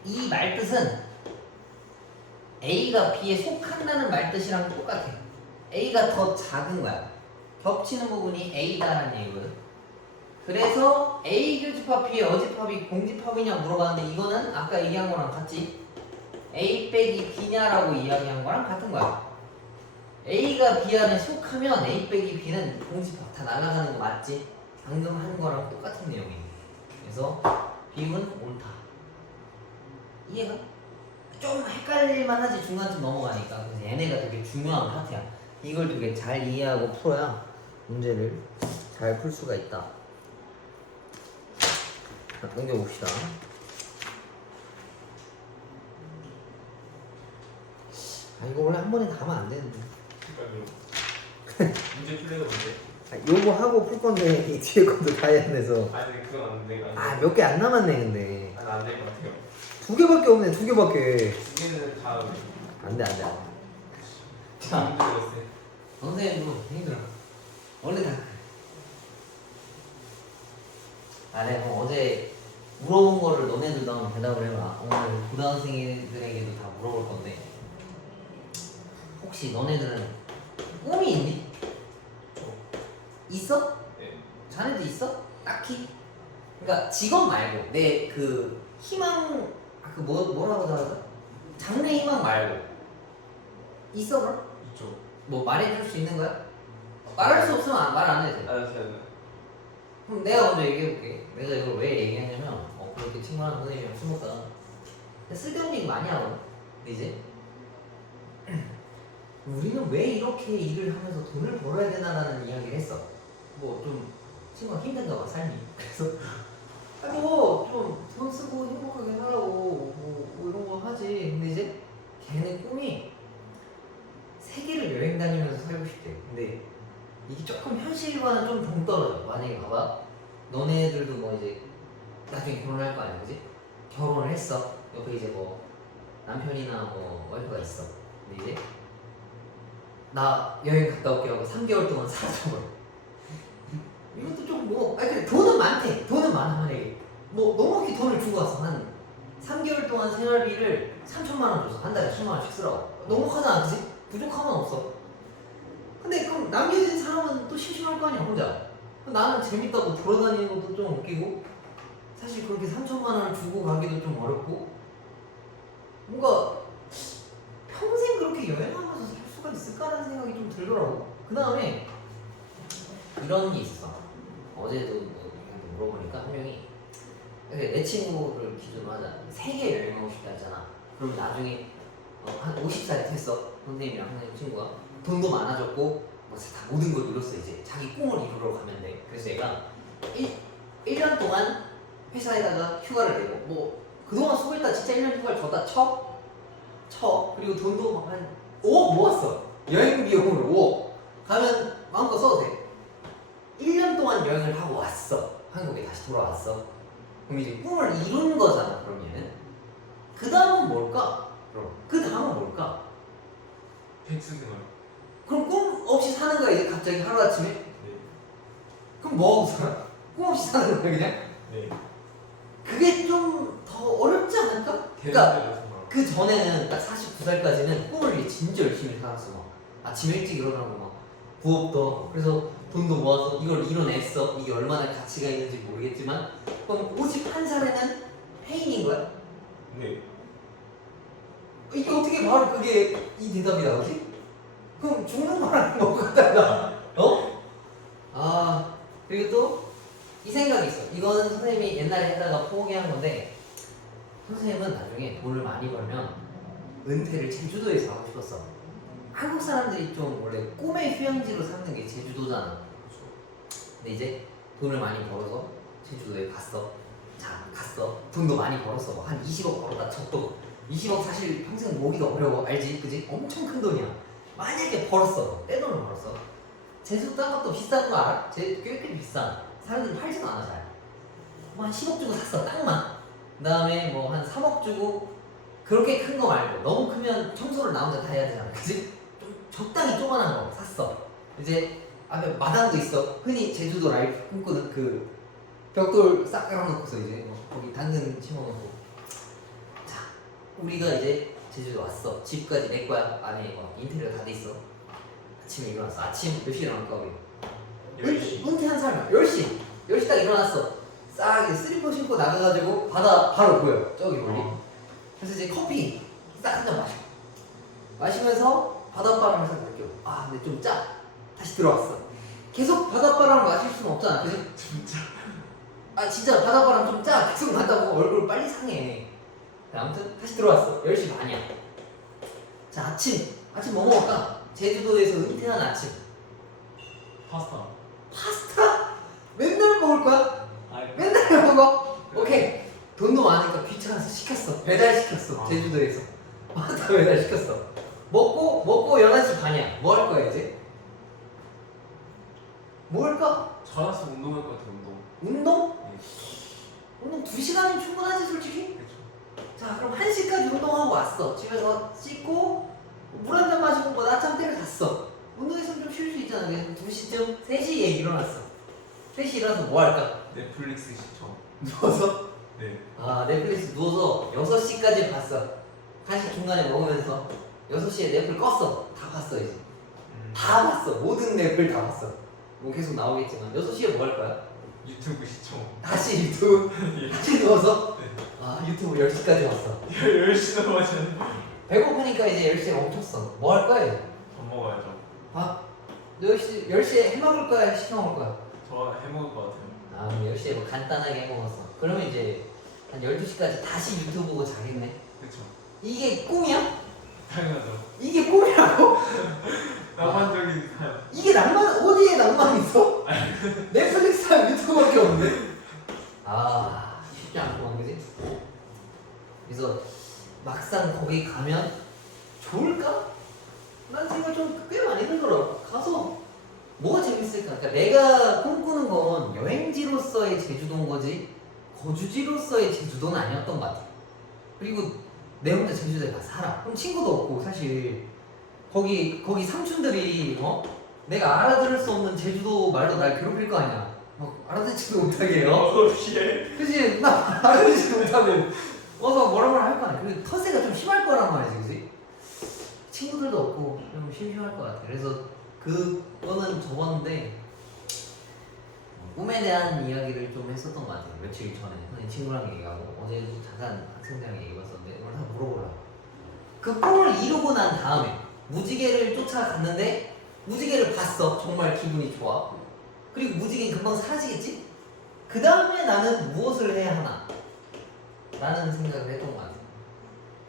이 말뜻은 A가 B에 속한다는 말뜻이랑 똑같아. A가 더 작은 거야. 겹치는 부분이 A다라는 얘기거든. 그래서 A 교집합 B의 어집합이 공집합이냐 물어봤는데 이거는 아까 얘기한 거랑 같지? A 빼기 B냐라고 이야기한 거랑 같은 거야. A가 B 안에 속하면 A 빼기 B는 공집합 다 날아가는 거 맞지? 방금 한 거랑 똑같은 내용이에요. 그래서 비율은 옳다. 이해가? 좀 헷갈릴만 하지 중간쯤 넘어가니까. 그래서 얘네가 되게 중요한 파트야. 이걸 되게 잘 이해하고 풀어야 문제를 잘 풀 수가 있다. 자, 넘겨봅시다. 이거 원래 한 번에 다 하면 안 되는데. 그러니까요. 문제 풀려도 문제. 요거 하고 풀 건데 이 뒤에 것도 다 해야 돼서. 아니 그건 안 돼. 몇 개 안 남았네 근데. 안될 것 같아요. 2개밖에 없네. 2개밖에. 두 개는 다 안 돼. 자, 문제였어요. 선생님도 힘들어. 원래 다. 내가 어제 물어본 거를 너네들도 한번 대답을 해봐. 오늘 고등학생들에게도 다 물어볼 건데 혹시 너네들은 꿈이 있니? 있어? 네. 자네도 있어? 딱히? 그러니까 직업 말고 내 그 희망 뭐라고 하죠? 장래 희망 말고 있어 그럼? 있죠. 뭐 말해줄 수 있는 거야? 말할 수 없으면 말 안 해도 돼. 알았어요. 그럼 내가 먼저 얘기해볼게. 내가 이걸 왜 얘기하냐면 그렇게 친구랑 선생님이랑 술 먹다가 쓸데없는 얘기 많이 하거든. 근데 이제 우리는 왜 이렇게 일을 하면서 돈을 벌어야 되나라는 이야기를 했어. 뭐 좀 친구가 힘든가 봐 삶이. 그래서 좀 돈 쓰고 행복하게 살라고 뭐 이런 거 하지. 근데 이제 걔는 꿈이 세계를 여행 다니면서 살고 싶대. 근데 이게 조금 현실과는 좀 동떨어져. 만약에 봐봐, 너네들도 뭐 이제 나중에 결혼할 거 아니야, 그지? 결혼을 했어. 옆에 이제 뭐 남편이나 뭐 와이프가 있어. 근데 이제 나 여행 갔다 올게 하고 3개월 동안 사라져버려. 이것도 좀 뭐, 근데 돈은 많대. 돈은 많아, 만약에. 뭐 넉넉히 돈을 주고 왔어. 한 3개월 동안 생활비를 3천만 원 줬어. 한 달에 10만 원씩 쓰라고. 넉넉하잖아, 그지? 부족함은 없어. 근데 그럼 남겨진 사람은 또 심심할 거 아니야, 혼자. 나는 재밌다고 돌아다니는 것도 좀 웃기고, 사실 그렇게 3천만 원을 주고 가기도 좀 어렵고, 뭔가 평생 그렇게 여행하면서 살 수가 있을까라는 생각이 좀 들더라고. 그 다음에 이런 게 있어. 어제도 뭐 물어보니까 한 명이 내 친구를 기준으로 하자. 세계 여행하고 싶다 했잖아. 그럼 나중에 한 50살이 됐어. 선생님이랑 선생님 친구가 돈도 많아졌고 뭐 다 모든 걸 이뤘어. 이제 자기 꿈을 이루러 가면 돼. 그래서 얘가 1년 동안 회사에다가 휴가를 내고 뭐 그동안 수고했다 진짜 1년 휴가를 줬다 쳐. 그리고 돈도 막 한 5억 모았어. 여행 비용으로 5억 가면 마음껏 써도 돼. 1년 동안 여행을 하고 왔어. 한국에 다시 돌아왔어. 그럼 이제 꿈을 이룬 거잖아. 그럼 얘는 그 다음은 뭘까? 그 다음은 뭘까? 백수생활. 그럼 꿈 없이 사는 거야 이제 갑자기 하루아침에? 네. 그럼 뭐 하고 살아? 꿈 없이 사는 거야 그냥? 네. 그게 좀 더 어렵지 않을까? 그러니까 대단하게 정말. 그 전에는 딱 49살까지는 꿈을 위해 진짜 열심히 살았어. 막 아침 일찍 일어나고 막 부업도 하고. 그래서 돈도 모아서 이걸 이뤄냈어. 이게 얼마나 가치가 있는지 모르겠지만 그럼 51살에는 폐인인 거야? 네. 이게 어떻게 바로 그게 이 대답이 나오지? 그럼 죽는 거랑 뭐가 어? 아 그리고 또 이 생각이 있어. 이거는 선생님이 옛날에 하다가 포기한 건데 선생님은 나중에 돈을 많이 벌면 은퇴를 제주도에서 하고 싶었어. 한국 사람들이 좀 원래 꿈의 휴양지로 삼는 게 제주도잖아. 근데 이제 돈을 많이 벌어서 제주도에 갔어. 자 갔어. 돈도 많이 벌었어. 한 20억 벌었다 쳤도 20억 사실 평생 모기도 어려워. 알지? 그지? 엄청 큰 돈이야. 만약에 벌었어. 떼돈을 벌었어. 제주도 땅값도 비싼 거 알아? 꽤 비싸. 사람들이 팔지도 않아 잘. 뭐 한 10억 주고 샀어 땅만. 그 다음에 뭐 한 3억 주고 그렇게 큰 거 말고 너무 크면 청소를 나 혼자 다 해야 되잖아. 그지? 좀 적당히 조그만한 거 샀어. 이제 앞에 마당도 있어. 흔히 제주도 라이프 꿈꾸는 그 벽돌 싹 깔아놓고서 이제 뭐 거기 당근 심어놓고. 자 우리가 이제 제주도 왔어. 집까지 내 거야. 안에 뭐 인테리어 다 돼 있어. 아침에 일어났어. 아침 몇 시에 일어날까 우리? 10시. 은퇴한 사람이야. 10시. 10시 딱 일어났어. 싹 슬리퍼 신고 나가가지고 바다 바로 보여. 저기 멀리. 그래서 이제 커피 싹 한 잔 마셔. 마시면서 바닷바람을 싹 느껴. 아 근데 좀 짜. 다시 들어왔어. 계속 바닷바람을 마실 수는 없잖아. 그지? 진짜. 아 진짜 바닷바람 좀 짜. 계속 간다고 얼굴 빨리 상해. 아무튼 다시 들어왔어. 10시 반이야. 자 아침 뭐 먹을까? 제주도에서 은퇴한 아침. 파스타. 파스타? 맨날 먹을 거야? 아이. 맨날 먹어? 오케이. 돈도 많으니까 귀찮아서 시켰어. 배달시켰어. 제주도에서. 파스타 배달시켰어. 먹고 11시 반이야. 뭐 할 거야 이제? 뭐 할까? 잘해서 운동할 것 같아 운동. 운동? 네. 운동 2시간이면 충분하지 솔직히? 그렇죠. 자 그럼 1시까지 운동하고 왔어. 집에서 씻고 물 한 잔 마시고 뭐 낮잠 때려 잤어. 운동했으면 좀 쉴 수 있잖아. 그래서 2시쯤 3시에 일어났어. 3시 일어나서 뭐 할까? 넷플릭스 시청. 누워서? 네. 아 넷플릭스 누워서 6시까지 봤어. 간식 중간에 먹으면서 6시에 넷플 껐어. 다 봤어 이제. 다 봤어. 모든 넷플 다 봤어. 뭐 계속 나오겠지만 6시에 뭐 할 거야? 유튜브 시청. 다시 유튜브 예. 다시 누워서 네. 아 유튜브 10시까지 봤어. 10시 넘어가셨네. 배고프니까 이제 10시에 멈췄어. 뭐 할 거야 이제? 밥 먹어야죠. 밥? 10시에 해 먹을 거야? 시켜 먹을 거야? 저 해먹을 것 같아요. 아 그럼 10시에 뭐 간단하게 해 먹었어. 그러면 이제 한 12시까지 다시 유튜브 보고 자겠네. 그렇죠. 이게 꿈이야? 당연하죠. 이게 꿈이라고? 낭만적인 삶. 이게 낭만 어디에 낭만 있어? 넷플릭스랑 유튜브밖에 없는데. 아 쉽지 않구만 그지? 그래서 막상 거기 가면 좋을까? 난 생각 좀 꽤 많이 들더라고. 가서 뭐가 재밌을까? 그러니까 내가 꿈꾸는 건 여행지로서의 제주도인 거지 거주지로서의 제주도는 아니었던 것 같아. 그리고 내 혼자 제주도에 가 살아. 그럼 친구도 없고 사실 거기 삼촌들이 내가 알아들을 수 없는 제주도 말로 날 괴롭힐 거 아니야. 알아듣지도 못하게 해요. 예. 그치? 나 알아듣지도 못하고 와서 뭐라 할 거 아니야. 그리고 텃세가 좀 심할 거란 말이지, 그치? 친구들도 없고 좀 심심할 것 같아. 그래서 그거는 접었는데 꿈에 대한 이야기를 좀 했었던 것 같아요. 며칠 전에 친구랑 얘기하고 어제도 잠깐 학생들이랑 얘기해봤었는데 오늘 다 물어보려고. 그 꿈을 이루고 난 다음에 무지개를 쫓아갔는데 무지개를 봤어. 정말 기분이 좋아. 그리고 무지개는 금방 사라지겠지? 그 다음에 나는 무엇을 해야 하나? 라는 생각을 했던 것 같아요.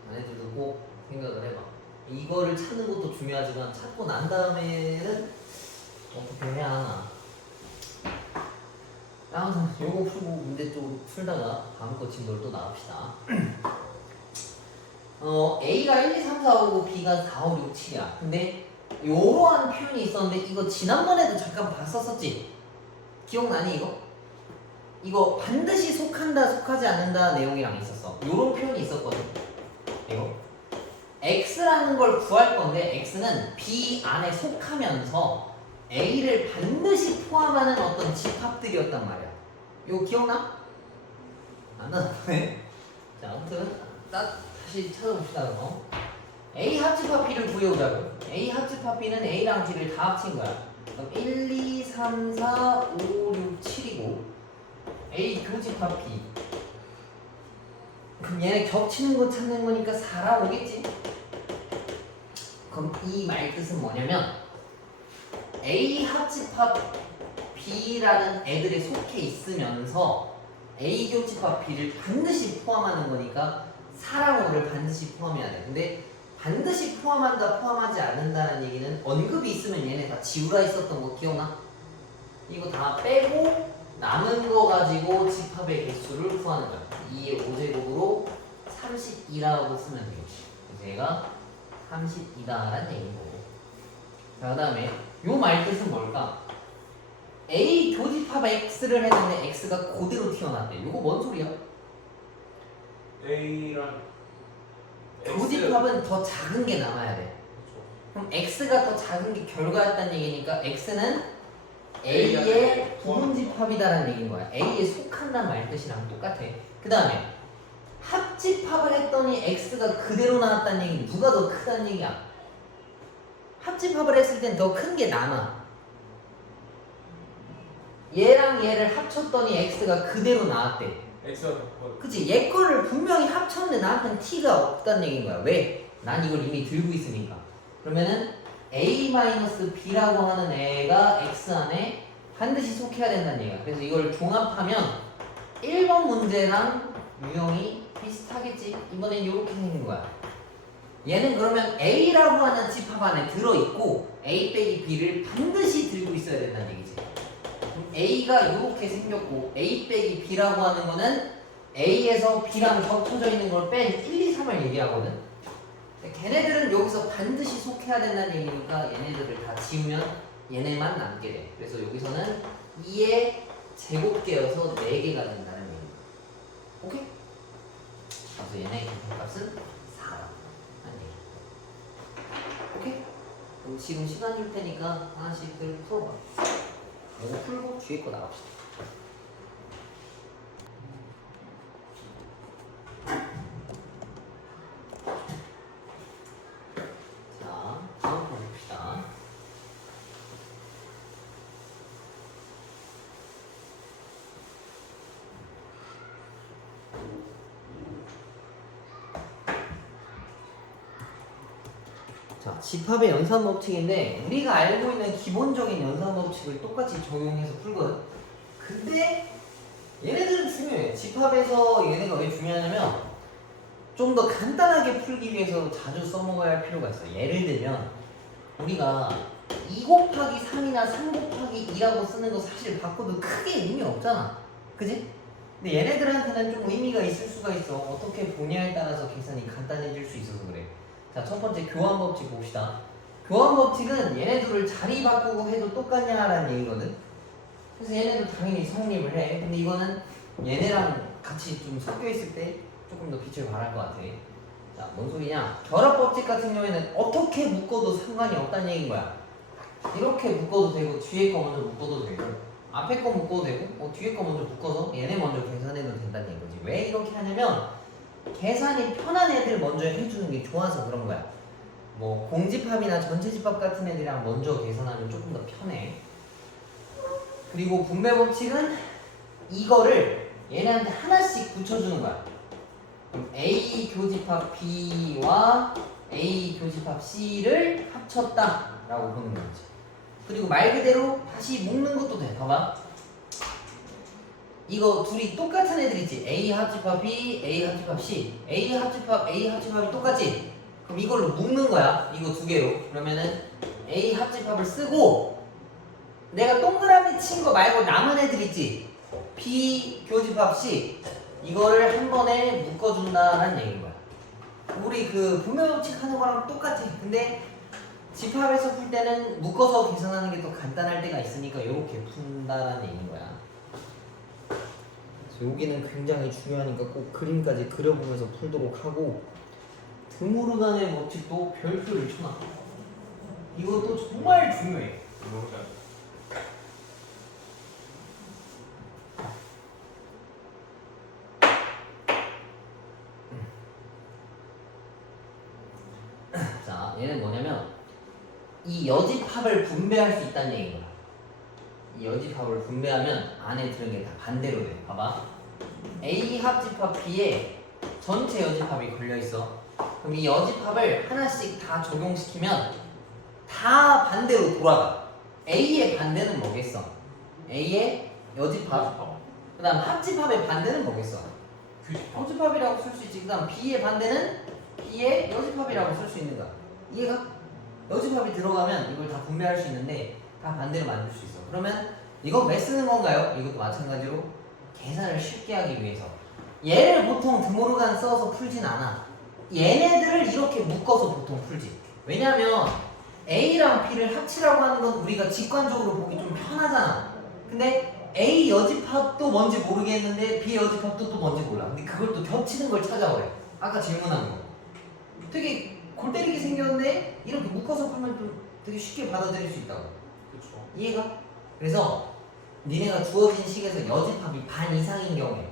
자네들도 꼭 생각을 해봐. 이거를 찾는 것도 중요하지만 찾고 난 다음에는 어떻게 해야 하나? 아무튼 요거 풀고 문제 좀 풀다가 다음 거 진도를 또 나갑시다. A가 1, 2, 3, 4, 5, B가 4, 5, 6, 7이야. 근데 요러한 표현이 있었는데 이거 지난번에도 잠깐 봤었었지? 기억나니 이거? 이거 반드시 속한다 속하지 않는다 내용이랑 있었어. 요런 표현이 있었거든. 이거 X라는 걸 구할 건데 X는 B 안에 속하면서 A를 반드시 포함하는 어떤 집합들이었단 말이야. 이거 기억나? 안 나네. 자, 아무튼 다시 다시 찾아봅시다. 그럼 A 합집합 B를 구해오자고. A 합집합 B는 A랑 B를 다 합친 거야. 그럼 1, 2, 3, 4, 5, 6, 7이고 A 교집합 B. 그럼 얘네 겹치는 거 찾는 거니까 4라 오겠지? 그럼 이 말 뜻은 뭐냐면 A 합집합 B라는 애들에 속해 있으면서 A 교집합 B를 반드시 포함하는 거니까 4랑 5를 반드시 포함해야 돼. 근데 반드시 포함한다, 포함하지 않는다는 얘기는 언급이 있으면 얘네 다 지우라 했었던 거 기억나? 이거 다 빼고 남은 거 가지고 집합의 개수를 구하는 거야. 2의 5제곱으로 32라고 쓰면 되겠지. 그래서 얘가 32다라는 얘기인 거고. 자, 그 다음에 요 말 뜻은 뭘까? A 교집합 X를 했는데 X가 그대로 튀어나왔대. 요거 뭔 소리야? A랑 교집합은 더 작은 게 남아야 돼. 그럼 X가 더 작은 게 결과였다는 얘기니까 X는 A의 부분집합이다라는 얘기인 거야. A에 속한다는 말 뜻이랑 똑같아. 그 다음에 합집합을 했더니 X가 그대로 나왔다는 얘기는 누가 더 크다는 얘기야? 합집합을 했을 땐 더 큰 게 남아. 얘랑 얘를 합쳤더니 X가 그대로 나왔대. X가 더 커요. 그치? 얘 거를 분명히 합쳤는데 나한테는 T가 없다는 얘기인 거야. 왜? 난 이걸 이미 들고 있으니까. 그러면은 A-B라고 하는 애가 X 안에 반드시 속해야 된다는 얘기야. 그래서 이걸 종합하면 1번 문제랑 유형이 비슷하겠지? 이번엔 이렇게 생긴 거야. 얘는 그러면 A라고 하는 집합 안에 들어있고 A 빼기 B를 반드시 들고 있어야 된다는 얘기지. 그럼 A가 이렇게 생겼고 A 빼기 B라고 하는 거는 A에서 B랑 겹쳐져 있는 걸 뺀 1, 2, 3을 얘기하거든. 걔네들은 여기서 반드시 속해야 된다는 얘기니까 얘네들을 다 지우면 얘네만 남게 돼. 그래서 여기서는 2의 제곱계여서 4개가 된다는 얘기. 오케이? 그래서 얘네 값은 4라는 얘기. 오케이? 그럼 지금 시간 줄 테니까 하나씩들 풀어봐. 이거 풀고 뒤에 거 나갑시다. 자, 다음 거 봅시다. 자, 집합의 연산 법칙인데 우리가 알고 있는 기본적인 연산 법칙을 똑같이 적용해서 풀거든. 근데 얘네들은 중요해. 집합에서 얘네가 왜 중요하냐면 좀 더 간단하게 풀기 위해서 자주 써먹어야 할 필요가 있어. 예를 들면 우리가 2 곱하기 3이나 3 곱하기 2라고 쓰는 거 사실 바꿔도 크게 의미 없잖아. 그지? 근데 얘네들한테는 좀 의미가 있을 수가 있어. 어떻게 보냐에 따라서 계산이 간단해질 수 있어서 그래. 자, 첫 번째 교환 법칙 봅시다. 교환 법칙은 얘네들을 자리 바꾸고 해도 똑같냐라는 얘기거든. 그래서 얘네도 당연히 성립을 해. 근데 이거는 얘네랑 같이 좀 섞여 있을 때 조금 더 빛을 발할 것 같아. 자, 뭔 소리냐? 결합 법칙 같은 경우에는 어떻게 묶어도 상관이 없다는 얘기인 거야. 이렇게 묶어도 되고 뒤에 거 먼저 묶어도 되고 앞에 거 묶어도 되고 뒤에 거 먼저 묶어서 얘네 먼저 계산해도 된다는 얘기지. 왜 이렇게 하냐면 계산이 편한 애들 먼저 해주는 게 좋아서 그런 거야. 뭐 공집합이나 전체집합 같은 애들이랑 먼저 계산하면 조금 더 편해. 그리고 분배 법칙은 이거를 얘네한테 하나씩 붙여주는 거야. 그럼 A 교집합 B와 A 교집합 C를 합쳤다라고 보는 거지. 그리고 말 그대로 다시 묶는 것도 돼. 봐봐. 이거 둘이 똑같은 애들 있지. A 합집합 B, A 합집합 C. A 합집합이 똑같지? 그럼 이걸로 묶는 거야. 이거 두 개로. 그러면은 A 합집합을 쓰고 내가 동그라미 친 거 말고 남은 애들 있지. B 교집합 C. 이거를 한 번에 묶어준다는 얘기인 거야. 우리 그 분배 법칙 하는 거랑 똑같아. 근데 집합에서 풀 때는 묶어서 계산하는 게 더 간단할 때가 있으니까 이렇게 푼다라는 얘기인 거야. 그래서 여기는 굉장히 중요하니까 꼭 그림까지 그려보면서 풀도록 하고 드모르간의 법칙도 별표를 쳐놔. 이것도 정말 중요해. 모르겠어요. 얘는 뭐냐면 이 여집합을 분배할 수 있다는 얘기인 거야. 이 여집합을 분배하면 안에 들은 게 다 반대로 돼. 봐봐. A 합집합 B에 전체 여집합이 걸려 있어. 그럼 이 여집합을 하나씩 다 적용시키면 다 반대로 돌아가. A의 반대는 뭐겠어? A의 여집합. 그 다음 합집합의 반대는 뭐겠어? 교집합이라고 쓸 수 있지. 그 다음 B의 반대는 B의 여집합이라고 쓸 수 있는 거야. 이해가? 여집합이 들어가면 이걸 다 분배할 수 있는데 다 반대로 만들 수 있어. 그러면 이건 왜 쓰는 건가요? 이것도 마찬가지로 계산을 쉽게 하기 위해서. 얘를 보통 드모르간 써서 풀진 않아. 얘네들을 이렇게 묶어서 보통 풀지. 왜냐면 A랑 B를 합치라고 하는 건 우리가 직관적으로 보기 좀 편하잖아. 근데 A 여집합도 뭔지 모르겠는데 B 여집합도 또 뭔지 몰라. 근데 그걸 또 겹치는 걸 찾아오래. 아까 질문한 거. 되게 골 때리게 생겼는데 이렇게 묶어서 풀면 좀 되게 쉽게 받아들일 수 있다고. 그렇죠. 이해가? 그래서 니네가 주어진 식에서 여집합이 반 이상인 경우에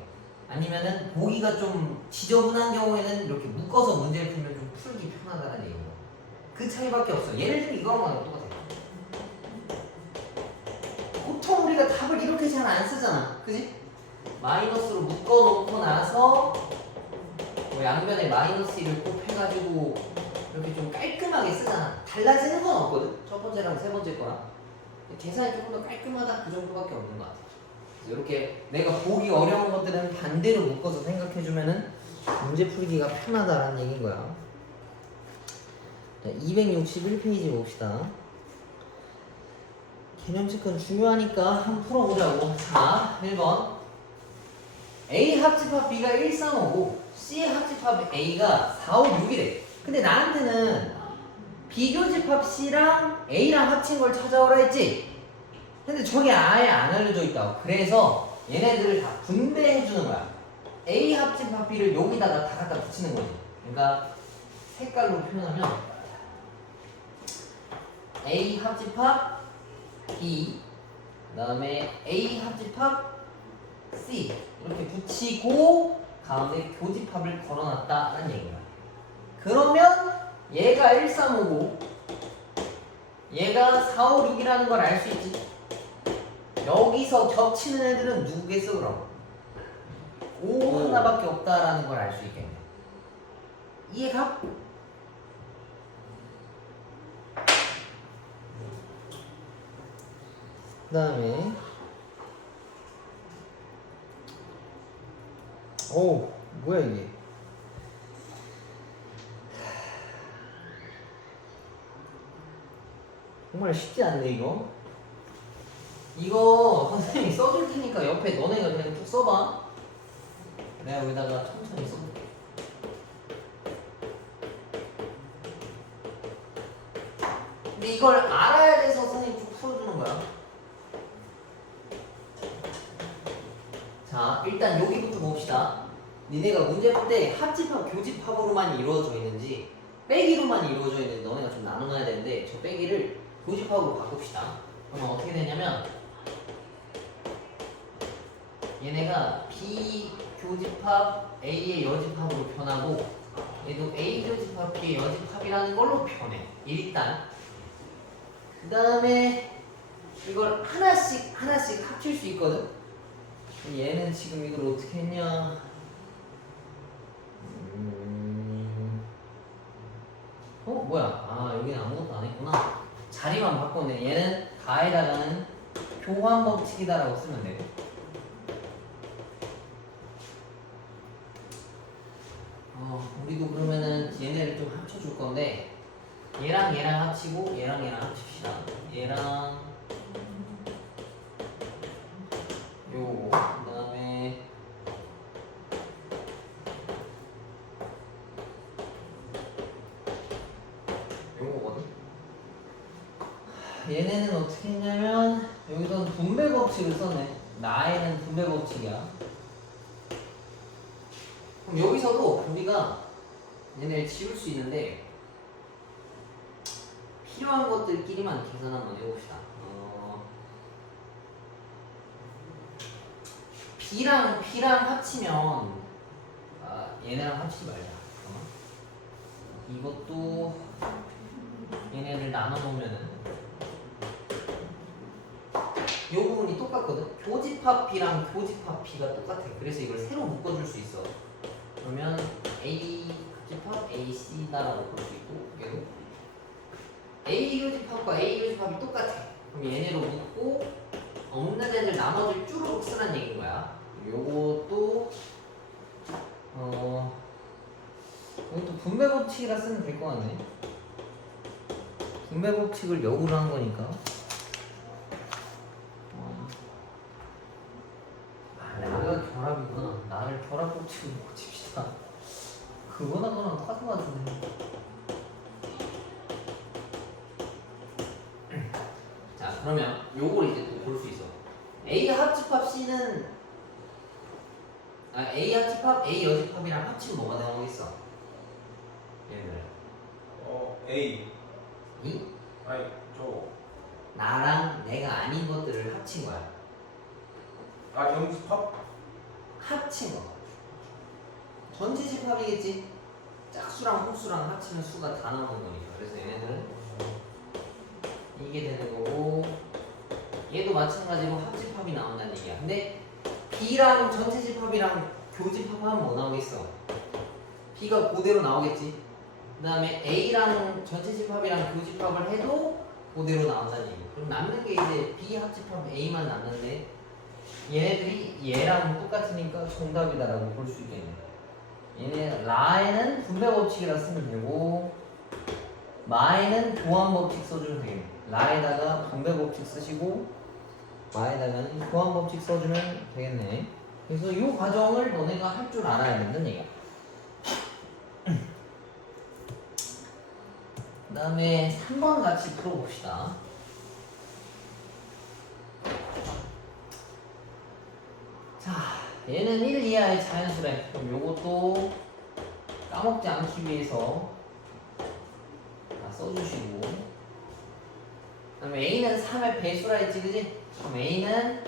아니면은 보기가 좀 지저분한 경우에는 이렇게 묶어서 문제를 풀면 좀 풀기 편하다는 얘기인 거야. 그 차이밖에 없어. 예를 들면 이거랑 똑같아. 보통 우리가 답을 이렇게 잘 안 쓰잖아. 그지? 마이너스로 묶어놓고 나서 뭐 양변에 마이너스 1을 곱해가지고 이렇게 좀 깔끔하게 쓰잖아. 달라지는 건 없거든. 첫 번째랑 세 번째 거랑. 계산이 조금 더 깔끔하다 그 정도밖에 없는 것 같아. 이렇게 내가 보기 어려운 것들은 반대로 묶어서 생각해주면은 문제 풀기가 편하다라는 얘기인 거야. 자, 261페이지 봅시다. 개념 체크는 중요하니까 한번 풀어보자고. 자, 1번. A 합집합 B가 1, 3, 5고 C 합집합 A가 4, 5, 6이래. 근데 나한테는 비교집합 C랑 A랑 합친 걸 찾아오라 했지? 근데 저게 아예 안 알려져 있다고. 그래서 얘네들을 다 분배해 주는 거야. A 합집합 B를 여기다가 다 갖다 붙이는 거지. 그러니까 색깔로 표현하면 A 합집합 B, 그 다음에 A 합집합 C 이렇게 붙이고 가운데 교집합을 걸어놨다는 얘기야. 그러면 얘가 1, 3, 5고 얘가 4, 5, 6이라는 걸 알 수 있지. 여기서 겹치는 애들은 누구겠어 그럼? 5 하나밖에 없다라는 걸 알 수 있겠네. 이해가? 그 다음에 오 뭐야 이게. 정말 쉽지 않네 이거. 이거 선생님이 써줄 테니까 옆에 너네가 그냥 쭉 써봐. 내가 여기다가 천천히 써볼게. 근데 이걸 알아야 돼서 선생님이 쭉 풀어주는 거야. 자, 일단 여기부터 봅시다. 니네가 문제 풀 때 합집합, 교집합으로만 이루어져 있는지 빼기로만 이루어져 있는지 너네가 좀 나눠놔야 되는데 저 빼기를 교집합으로 바꿉시다. 그러면 어떻게 되냐면 얘네가 B 교집합 A의 여집합으로 변하고 얘도 A 교집합 B의 여집합이라는 걸로 변해. 일단 그 다음에 이걸 하나씩 합칠 수 있거든. 얘는 지금 이걸 어떻게 했냐? 뭐야? 아 여기는 아무것도 안 했구나. 자리만 바꿨네. 얘는 다에다가는 교환 법칙이다라고 쓰면 돼. 우리도 그러면은 얘네를 좀 합쳐줄 건데 얘랑 얘랑 합치고 얘랑 얘랑 합칩시다. 얘랑 요거 그 다음에 요거거든. 얘네는 어떻게 했냐면 여기서는 분배 법칙을 썼네. 나에는 분배 법칙이야. 그럼 여기서도 우리가 얘네를 지울 수 있는데 필요한 것들끼리만 계산 한번 해봅시다. B랑 P랑 합치면 얘네랑 합치지 말자. 잠깐만. 이것도 나눠 놓으면은 요 부분이 똑같거든. 교집합 B랑 교집합 B가 똑같아. 그래서 이걸 새로 묶어줄 수 있어. 그러면 A 교집합 AC다라고 볼 수 있고, 얘도 A 교집합과 A 교집합이 똑같아. 그럼 얘네로 묶고 없는 애들 나머지를 쭈르륵 쓰란 얘기인 거야. 요것도 이것도 분배 법칙이라 쓰면 될 것 같네. 분배 법칙을 역으로 한 거니까. 나가 결합이구나. 나를 결합 법칙으로 고칩시다. 그거나 그거랑 똑같은 것 같은데. 자, 그러면 요걸 이제 또 볼 수 있어. A 합집합 C는 A 합집합 A 여집합이랑 합치면 뭐가 나오겠어? 얘들. A. 이? 아니 저. 나랑 내가 아닌 것들을 합친 거야. 아 경집합? 합친 거. 전체 집합이겠지? 짝수랑 홀수랑 합치면 수가 다 나오는 거니까. 그래서 얘네들은 이게 되는 거고, 얘도 마찬가지로 합집합이 나온다는 얘기야. 근데 B랑 전체 집합이랑 교집합하면 뭐 나오겠어? B가 그대로 나오겠지? 그 다음에 A랑 전체 집합이랑 교집합을 해도 그대로 나온다는 얘기. 그럼 남는 게 이제 B 합집합 A만 남는데, 얘네들이 얘랑 똑같으니까 정답이다라고 볼 수 있겠네. 얘네 라에는 분배 법칙이라 쓰면 되고, 마에는 교환 법칙 써주면 되겠네. 라에다가 분배 법칙 쓰시고, 마에다가는 교환 법칙 써주면 되겠네. 그래서 이 과정을 너네가 할 줄 알아야 된다는 얘기야. 그 다음에 3번 같이 풀어봅시다. 자, 얘는 1 이하의 자연수래. 그럼 요것도 까먹지 않기 위해서 다 써주시고, 그 다음에 A는 3의 배수라 했지, 그지? 그럼 A는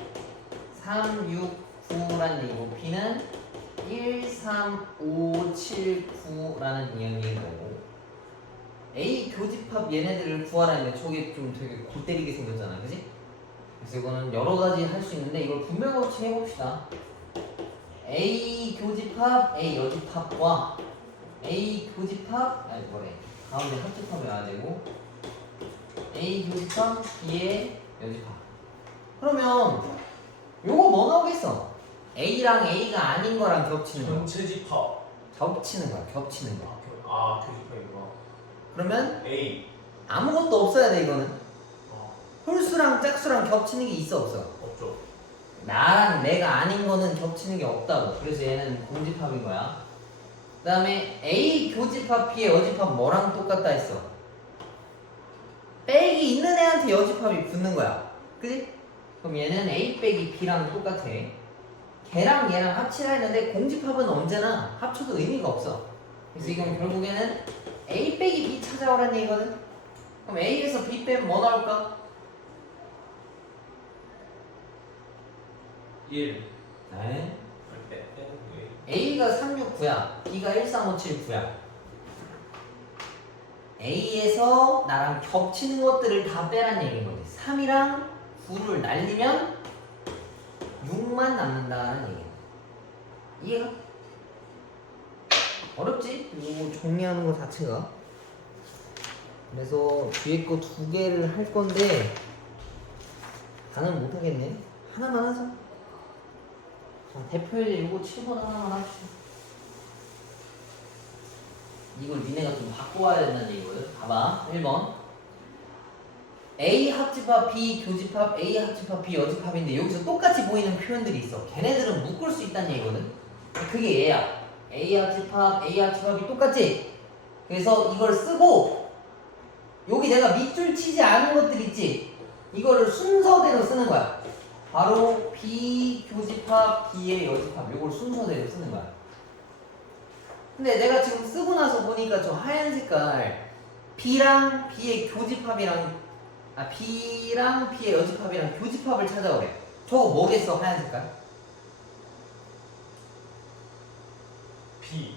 3, 6, 9라는 얘기고, B는 1, 3, 5, 7, 9라는 이야기인 거고, A 교집합 얘네들을 구하라는데 저게 좀 되게 골 때리게 생겼잖아, 그지? 그래서 이거는 여러 가지 할 수 있는데 이걸 분배 법칙 해봅시다. A 교집합 A 여집합과 A 교집합 가운데 합집합이 와야 되고, A 교집합 B의 여집합. 그러면 요거 뭐 나오겠어? A랑 A가 아닌 거랑 겹치는 거. 전체 집합. 겹치는 거야, 겹치는 거. 교집합이구나. 그러면 A. 아무것도 없어야 돼, 이거는. 홀수랑 짝수랑 겹치는 게 있어, 없어? 없죠. 나랑 내가 아닌 거는 겹치는 게 없다고. 그래서 얘는 공집합인 거야. 그 다음에 A 교집합 B의 여집합 뭐랑 똑같다 했어? 빼기 있는 애한테 여집합이 붙는 거야. 그지? 그럼 얘는 A 빼기 B랑 똑같아. 걔랑 얘랑 합치라 했는데 공집합은 언제나 합쳐도 의미가 없어. 그래서 이건 결국에는 A 빼기 B 찾아오라는 얘기거든? 그럼 A에서 B 빼면 뭐 나올까? 1. 네. 네. A가 369야. B가 13579야. A에서 나랑 겹치는 것들을 다 빼란 얘기인 거지. 3이랑 9를 날리면 6만 남는다는 얘기야. 이해가? 어렵지? 이거 정리하는 거 자체가. 그래서 뒤에 거 2개를 할 건데 다는 못 하겠네. 하나만 하자. 자, 대표일제 이거 7번 하나만 합시다. 이걸 니네가 좀 바꿔와야 된다는 얘기거든. 봐봐. 1번 A 합집합 B 교집합 A 합집합 B 여집합인데 여기서 똑같이 보이는 표현들이 있어. 걔네들은 묶을 수 있다는 얘기거든. 그게 얘야. A 합집합 A 합집합이 똑같지? 그래서 이걸 쓰고 여기 내가 밑줄 치지 않은 것들 있지? 이거를 순서대로 쓰는 거야. 바로 B 교집합 B의 여집합 요걸 순서대로 쓰는 거야. 근데 내가 지금 쓰고 나서 보니까 저 하얀 색깔 B랑 B의 교집합이랑 B랑 B의 여집합이랑 교집합을 찾아오래. 저거 뭐겠어, 하얀 색깔? B.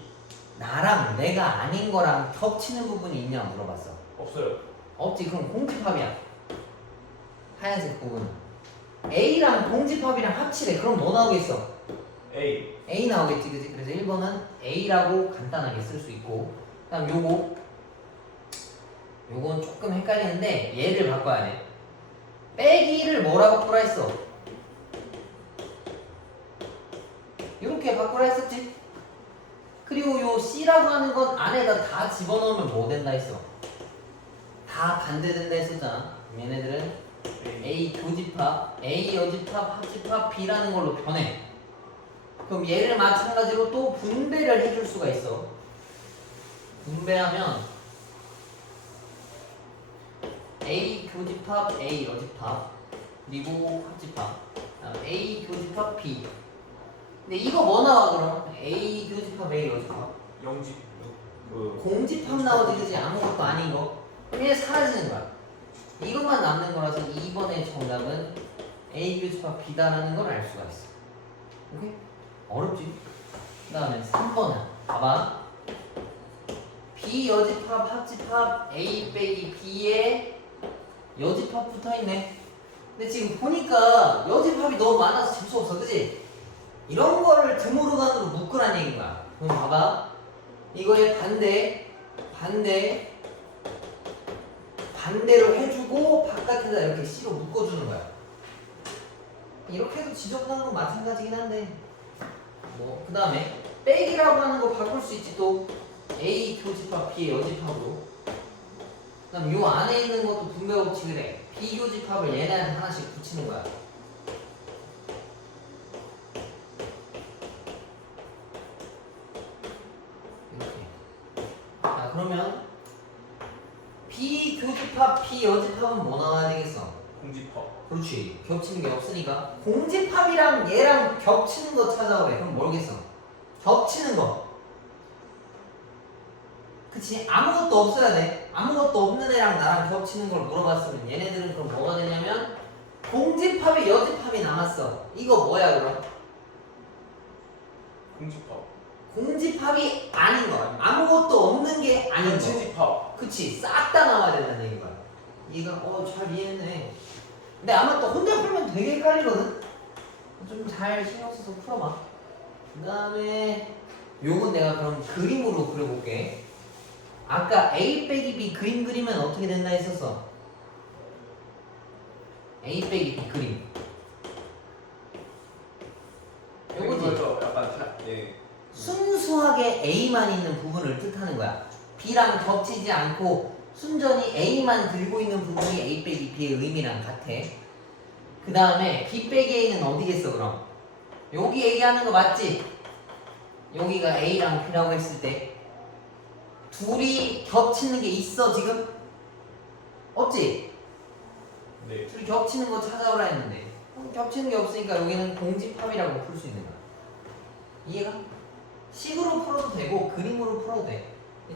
나랑 내가 아닌 거랑 겹치는 부분이 있냐 물어봤어. 없어요. 없지. 그럼 공집합이야. 하얀색 부분. A랑 공집합이랑 합치래. 그럼 뭐 나오겠어? A. A 나오겠지, 그지? 그래서 1번은 A라고 간단하게 쓸 수 있고, 그다음 요건 조금 헷갈리는데 얘를 바꿔야 돼. 빼기를 뭐라고 바꾸라 했어? 이렇게 바꾸라 했었지? 그리고 요 C라고 하는 건 안에다 다 집어넣으면 뭐 된다 했어? 다 반대된다 했었잖아. 얘네들은 A 교집합, A 여집합, 합집합, B라는 걸로 변해. 그럼 얘를 마찬가지로 또 분배를 해줄 수가 있어. 분배하면 A 교집합, A 여집합, 그리고 합집합, 그다음 A 교집합, B. 근데 이거 뭐 나와 그럼? A 교집합, A 여집합. 영집. 공집합 나오지, 그지? 아무것도 아닌 거. 그럼 얘 사라지는 거야. 이것만 남는 거라서 2번의 정답은 A 교집합 B다라는 걸 알 수가 있어. 오케이? 어렵지? 그 다음에 3번은 봐봐. B 여집합 합집합 A 빼기 B에 여집합 붙어있네. 근데 지금 보니까 여집합이 너무 많아서 재수없어, 그지? 이런 거를 드모르간으로 묶으란 얘기인 거야. 그럼 봐봐. 이거의 반대로 해주고 바깥에다 이렇게 C로 묶어주는 거야. 이렇게 해도 지저분한 건 마찬가지긴 한데, 뭐, 그 다음에 빼기라고 하는 거 바꿀 수 있지. 또 A 교집합 B의 여집합으로. 그 다음 요 안에 있는 것도 분배 법칙을 해. B 교집합을 얘네한테 하나씩 붙이는 거야. 이렇게. 자, 그러면 B 교집합 B 여집합은 뭐 나와야 되겠어? 공집합. 그렇지. 겹치는 게 없으니까 공집합이랑 얘랑 겹치는 거 찾아오래. 그럼 모르겠어. 겹치는 거. 그치? 아무것도 없어야 돼. 아무것도 없는 애랑 나랑 겹치는 걸 물어봤으면 얘네들은 그럼 뭐가 되냐면 공집합에 여집합이 남았어. 이거 뭐야 그럼? 공집합. 공집합이 아닌 거. 아무것도 없는 게 아닌 거. 전체집합. 그치? 싹 다 나와야 된다는 얘기야. 얘가 잘 이해했네. 근데 아마 또 혼자 풀면 되게 헷갈리거든? 좀 잘 신경 써서 풀어봐. 그 다음에 요건 내가 그럼 그림으로 그려볼게. 아까 A 빼기 B 그림 그리면 어떻게 된다 했었어? A 빼기 B 그림. 요거지? 이거죠. 약간 예. 순수하게 A만 있는 부분을 뜻하는 거야. B랑 겹치지 않고 순전히 A만 들고 있는 부분이 A 빼기 B의 의미랑 같아. 그 다음에 B 빼기 A는 어디겠어 그럼? 여기 얘기하는 거 맞지? 여기가 A랑 B라고 했을 때 둘이 겹치는 게 있어 지금? 없지? 네. 둘이 겹치는 거 찾아오라 했는데 겹치는 게 없으니까 여기는 공집합이라고 풀 수 있는 거야. 이해가? 식으로 풀어도 되고 그림으로 풀어도 돼.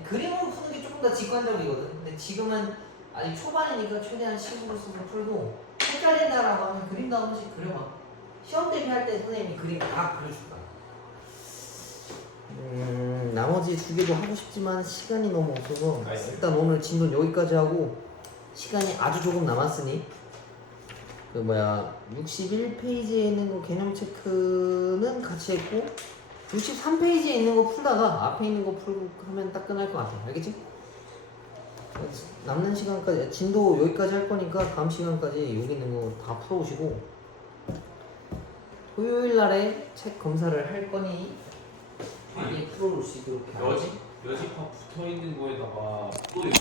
그림으로 푸는 게 조금 더 직관적이거든. 근데 지금은 아직 초반이니까 최대한 식으로 써서 풀고 헷갈린다라고 하면 그림도 한 번씩 그려봐. 시험 대비할 때 선생님이 그림 다 그려줄 거야. 나머지 두 개도 하고 싶지만 시간이 너무 없어서 알겠습니다. 일단 오늘 진도는 여기까지 하고 시간이 아주 조금 남았으니 61페이지에 있는 거 개념 체크는 같이 했고 63페이지에 있는 거 풀다가 앞에 있는 거 풀고 하면 딱 끝날 것 같아. 알겠지? 남는 시간까지 진도 여기까지 할 거니까 다음 시간까지 여기 있는 거 다 풀어오시고 토요일 날에 책 검사를 할 거니 빨리 풀어올 수 있도록 해야지. 여집합 붙어 있는 거에다가 또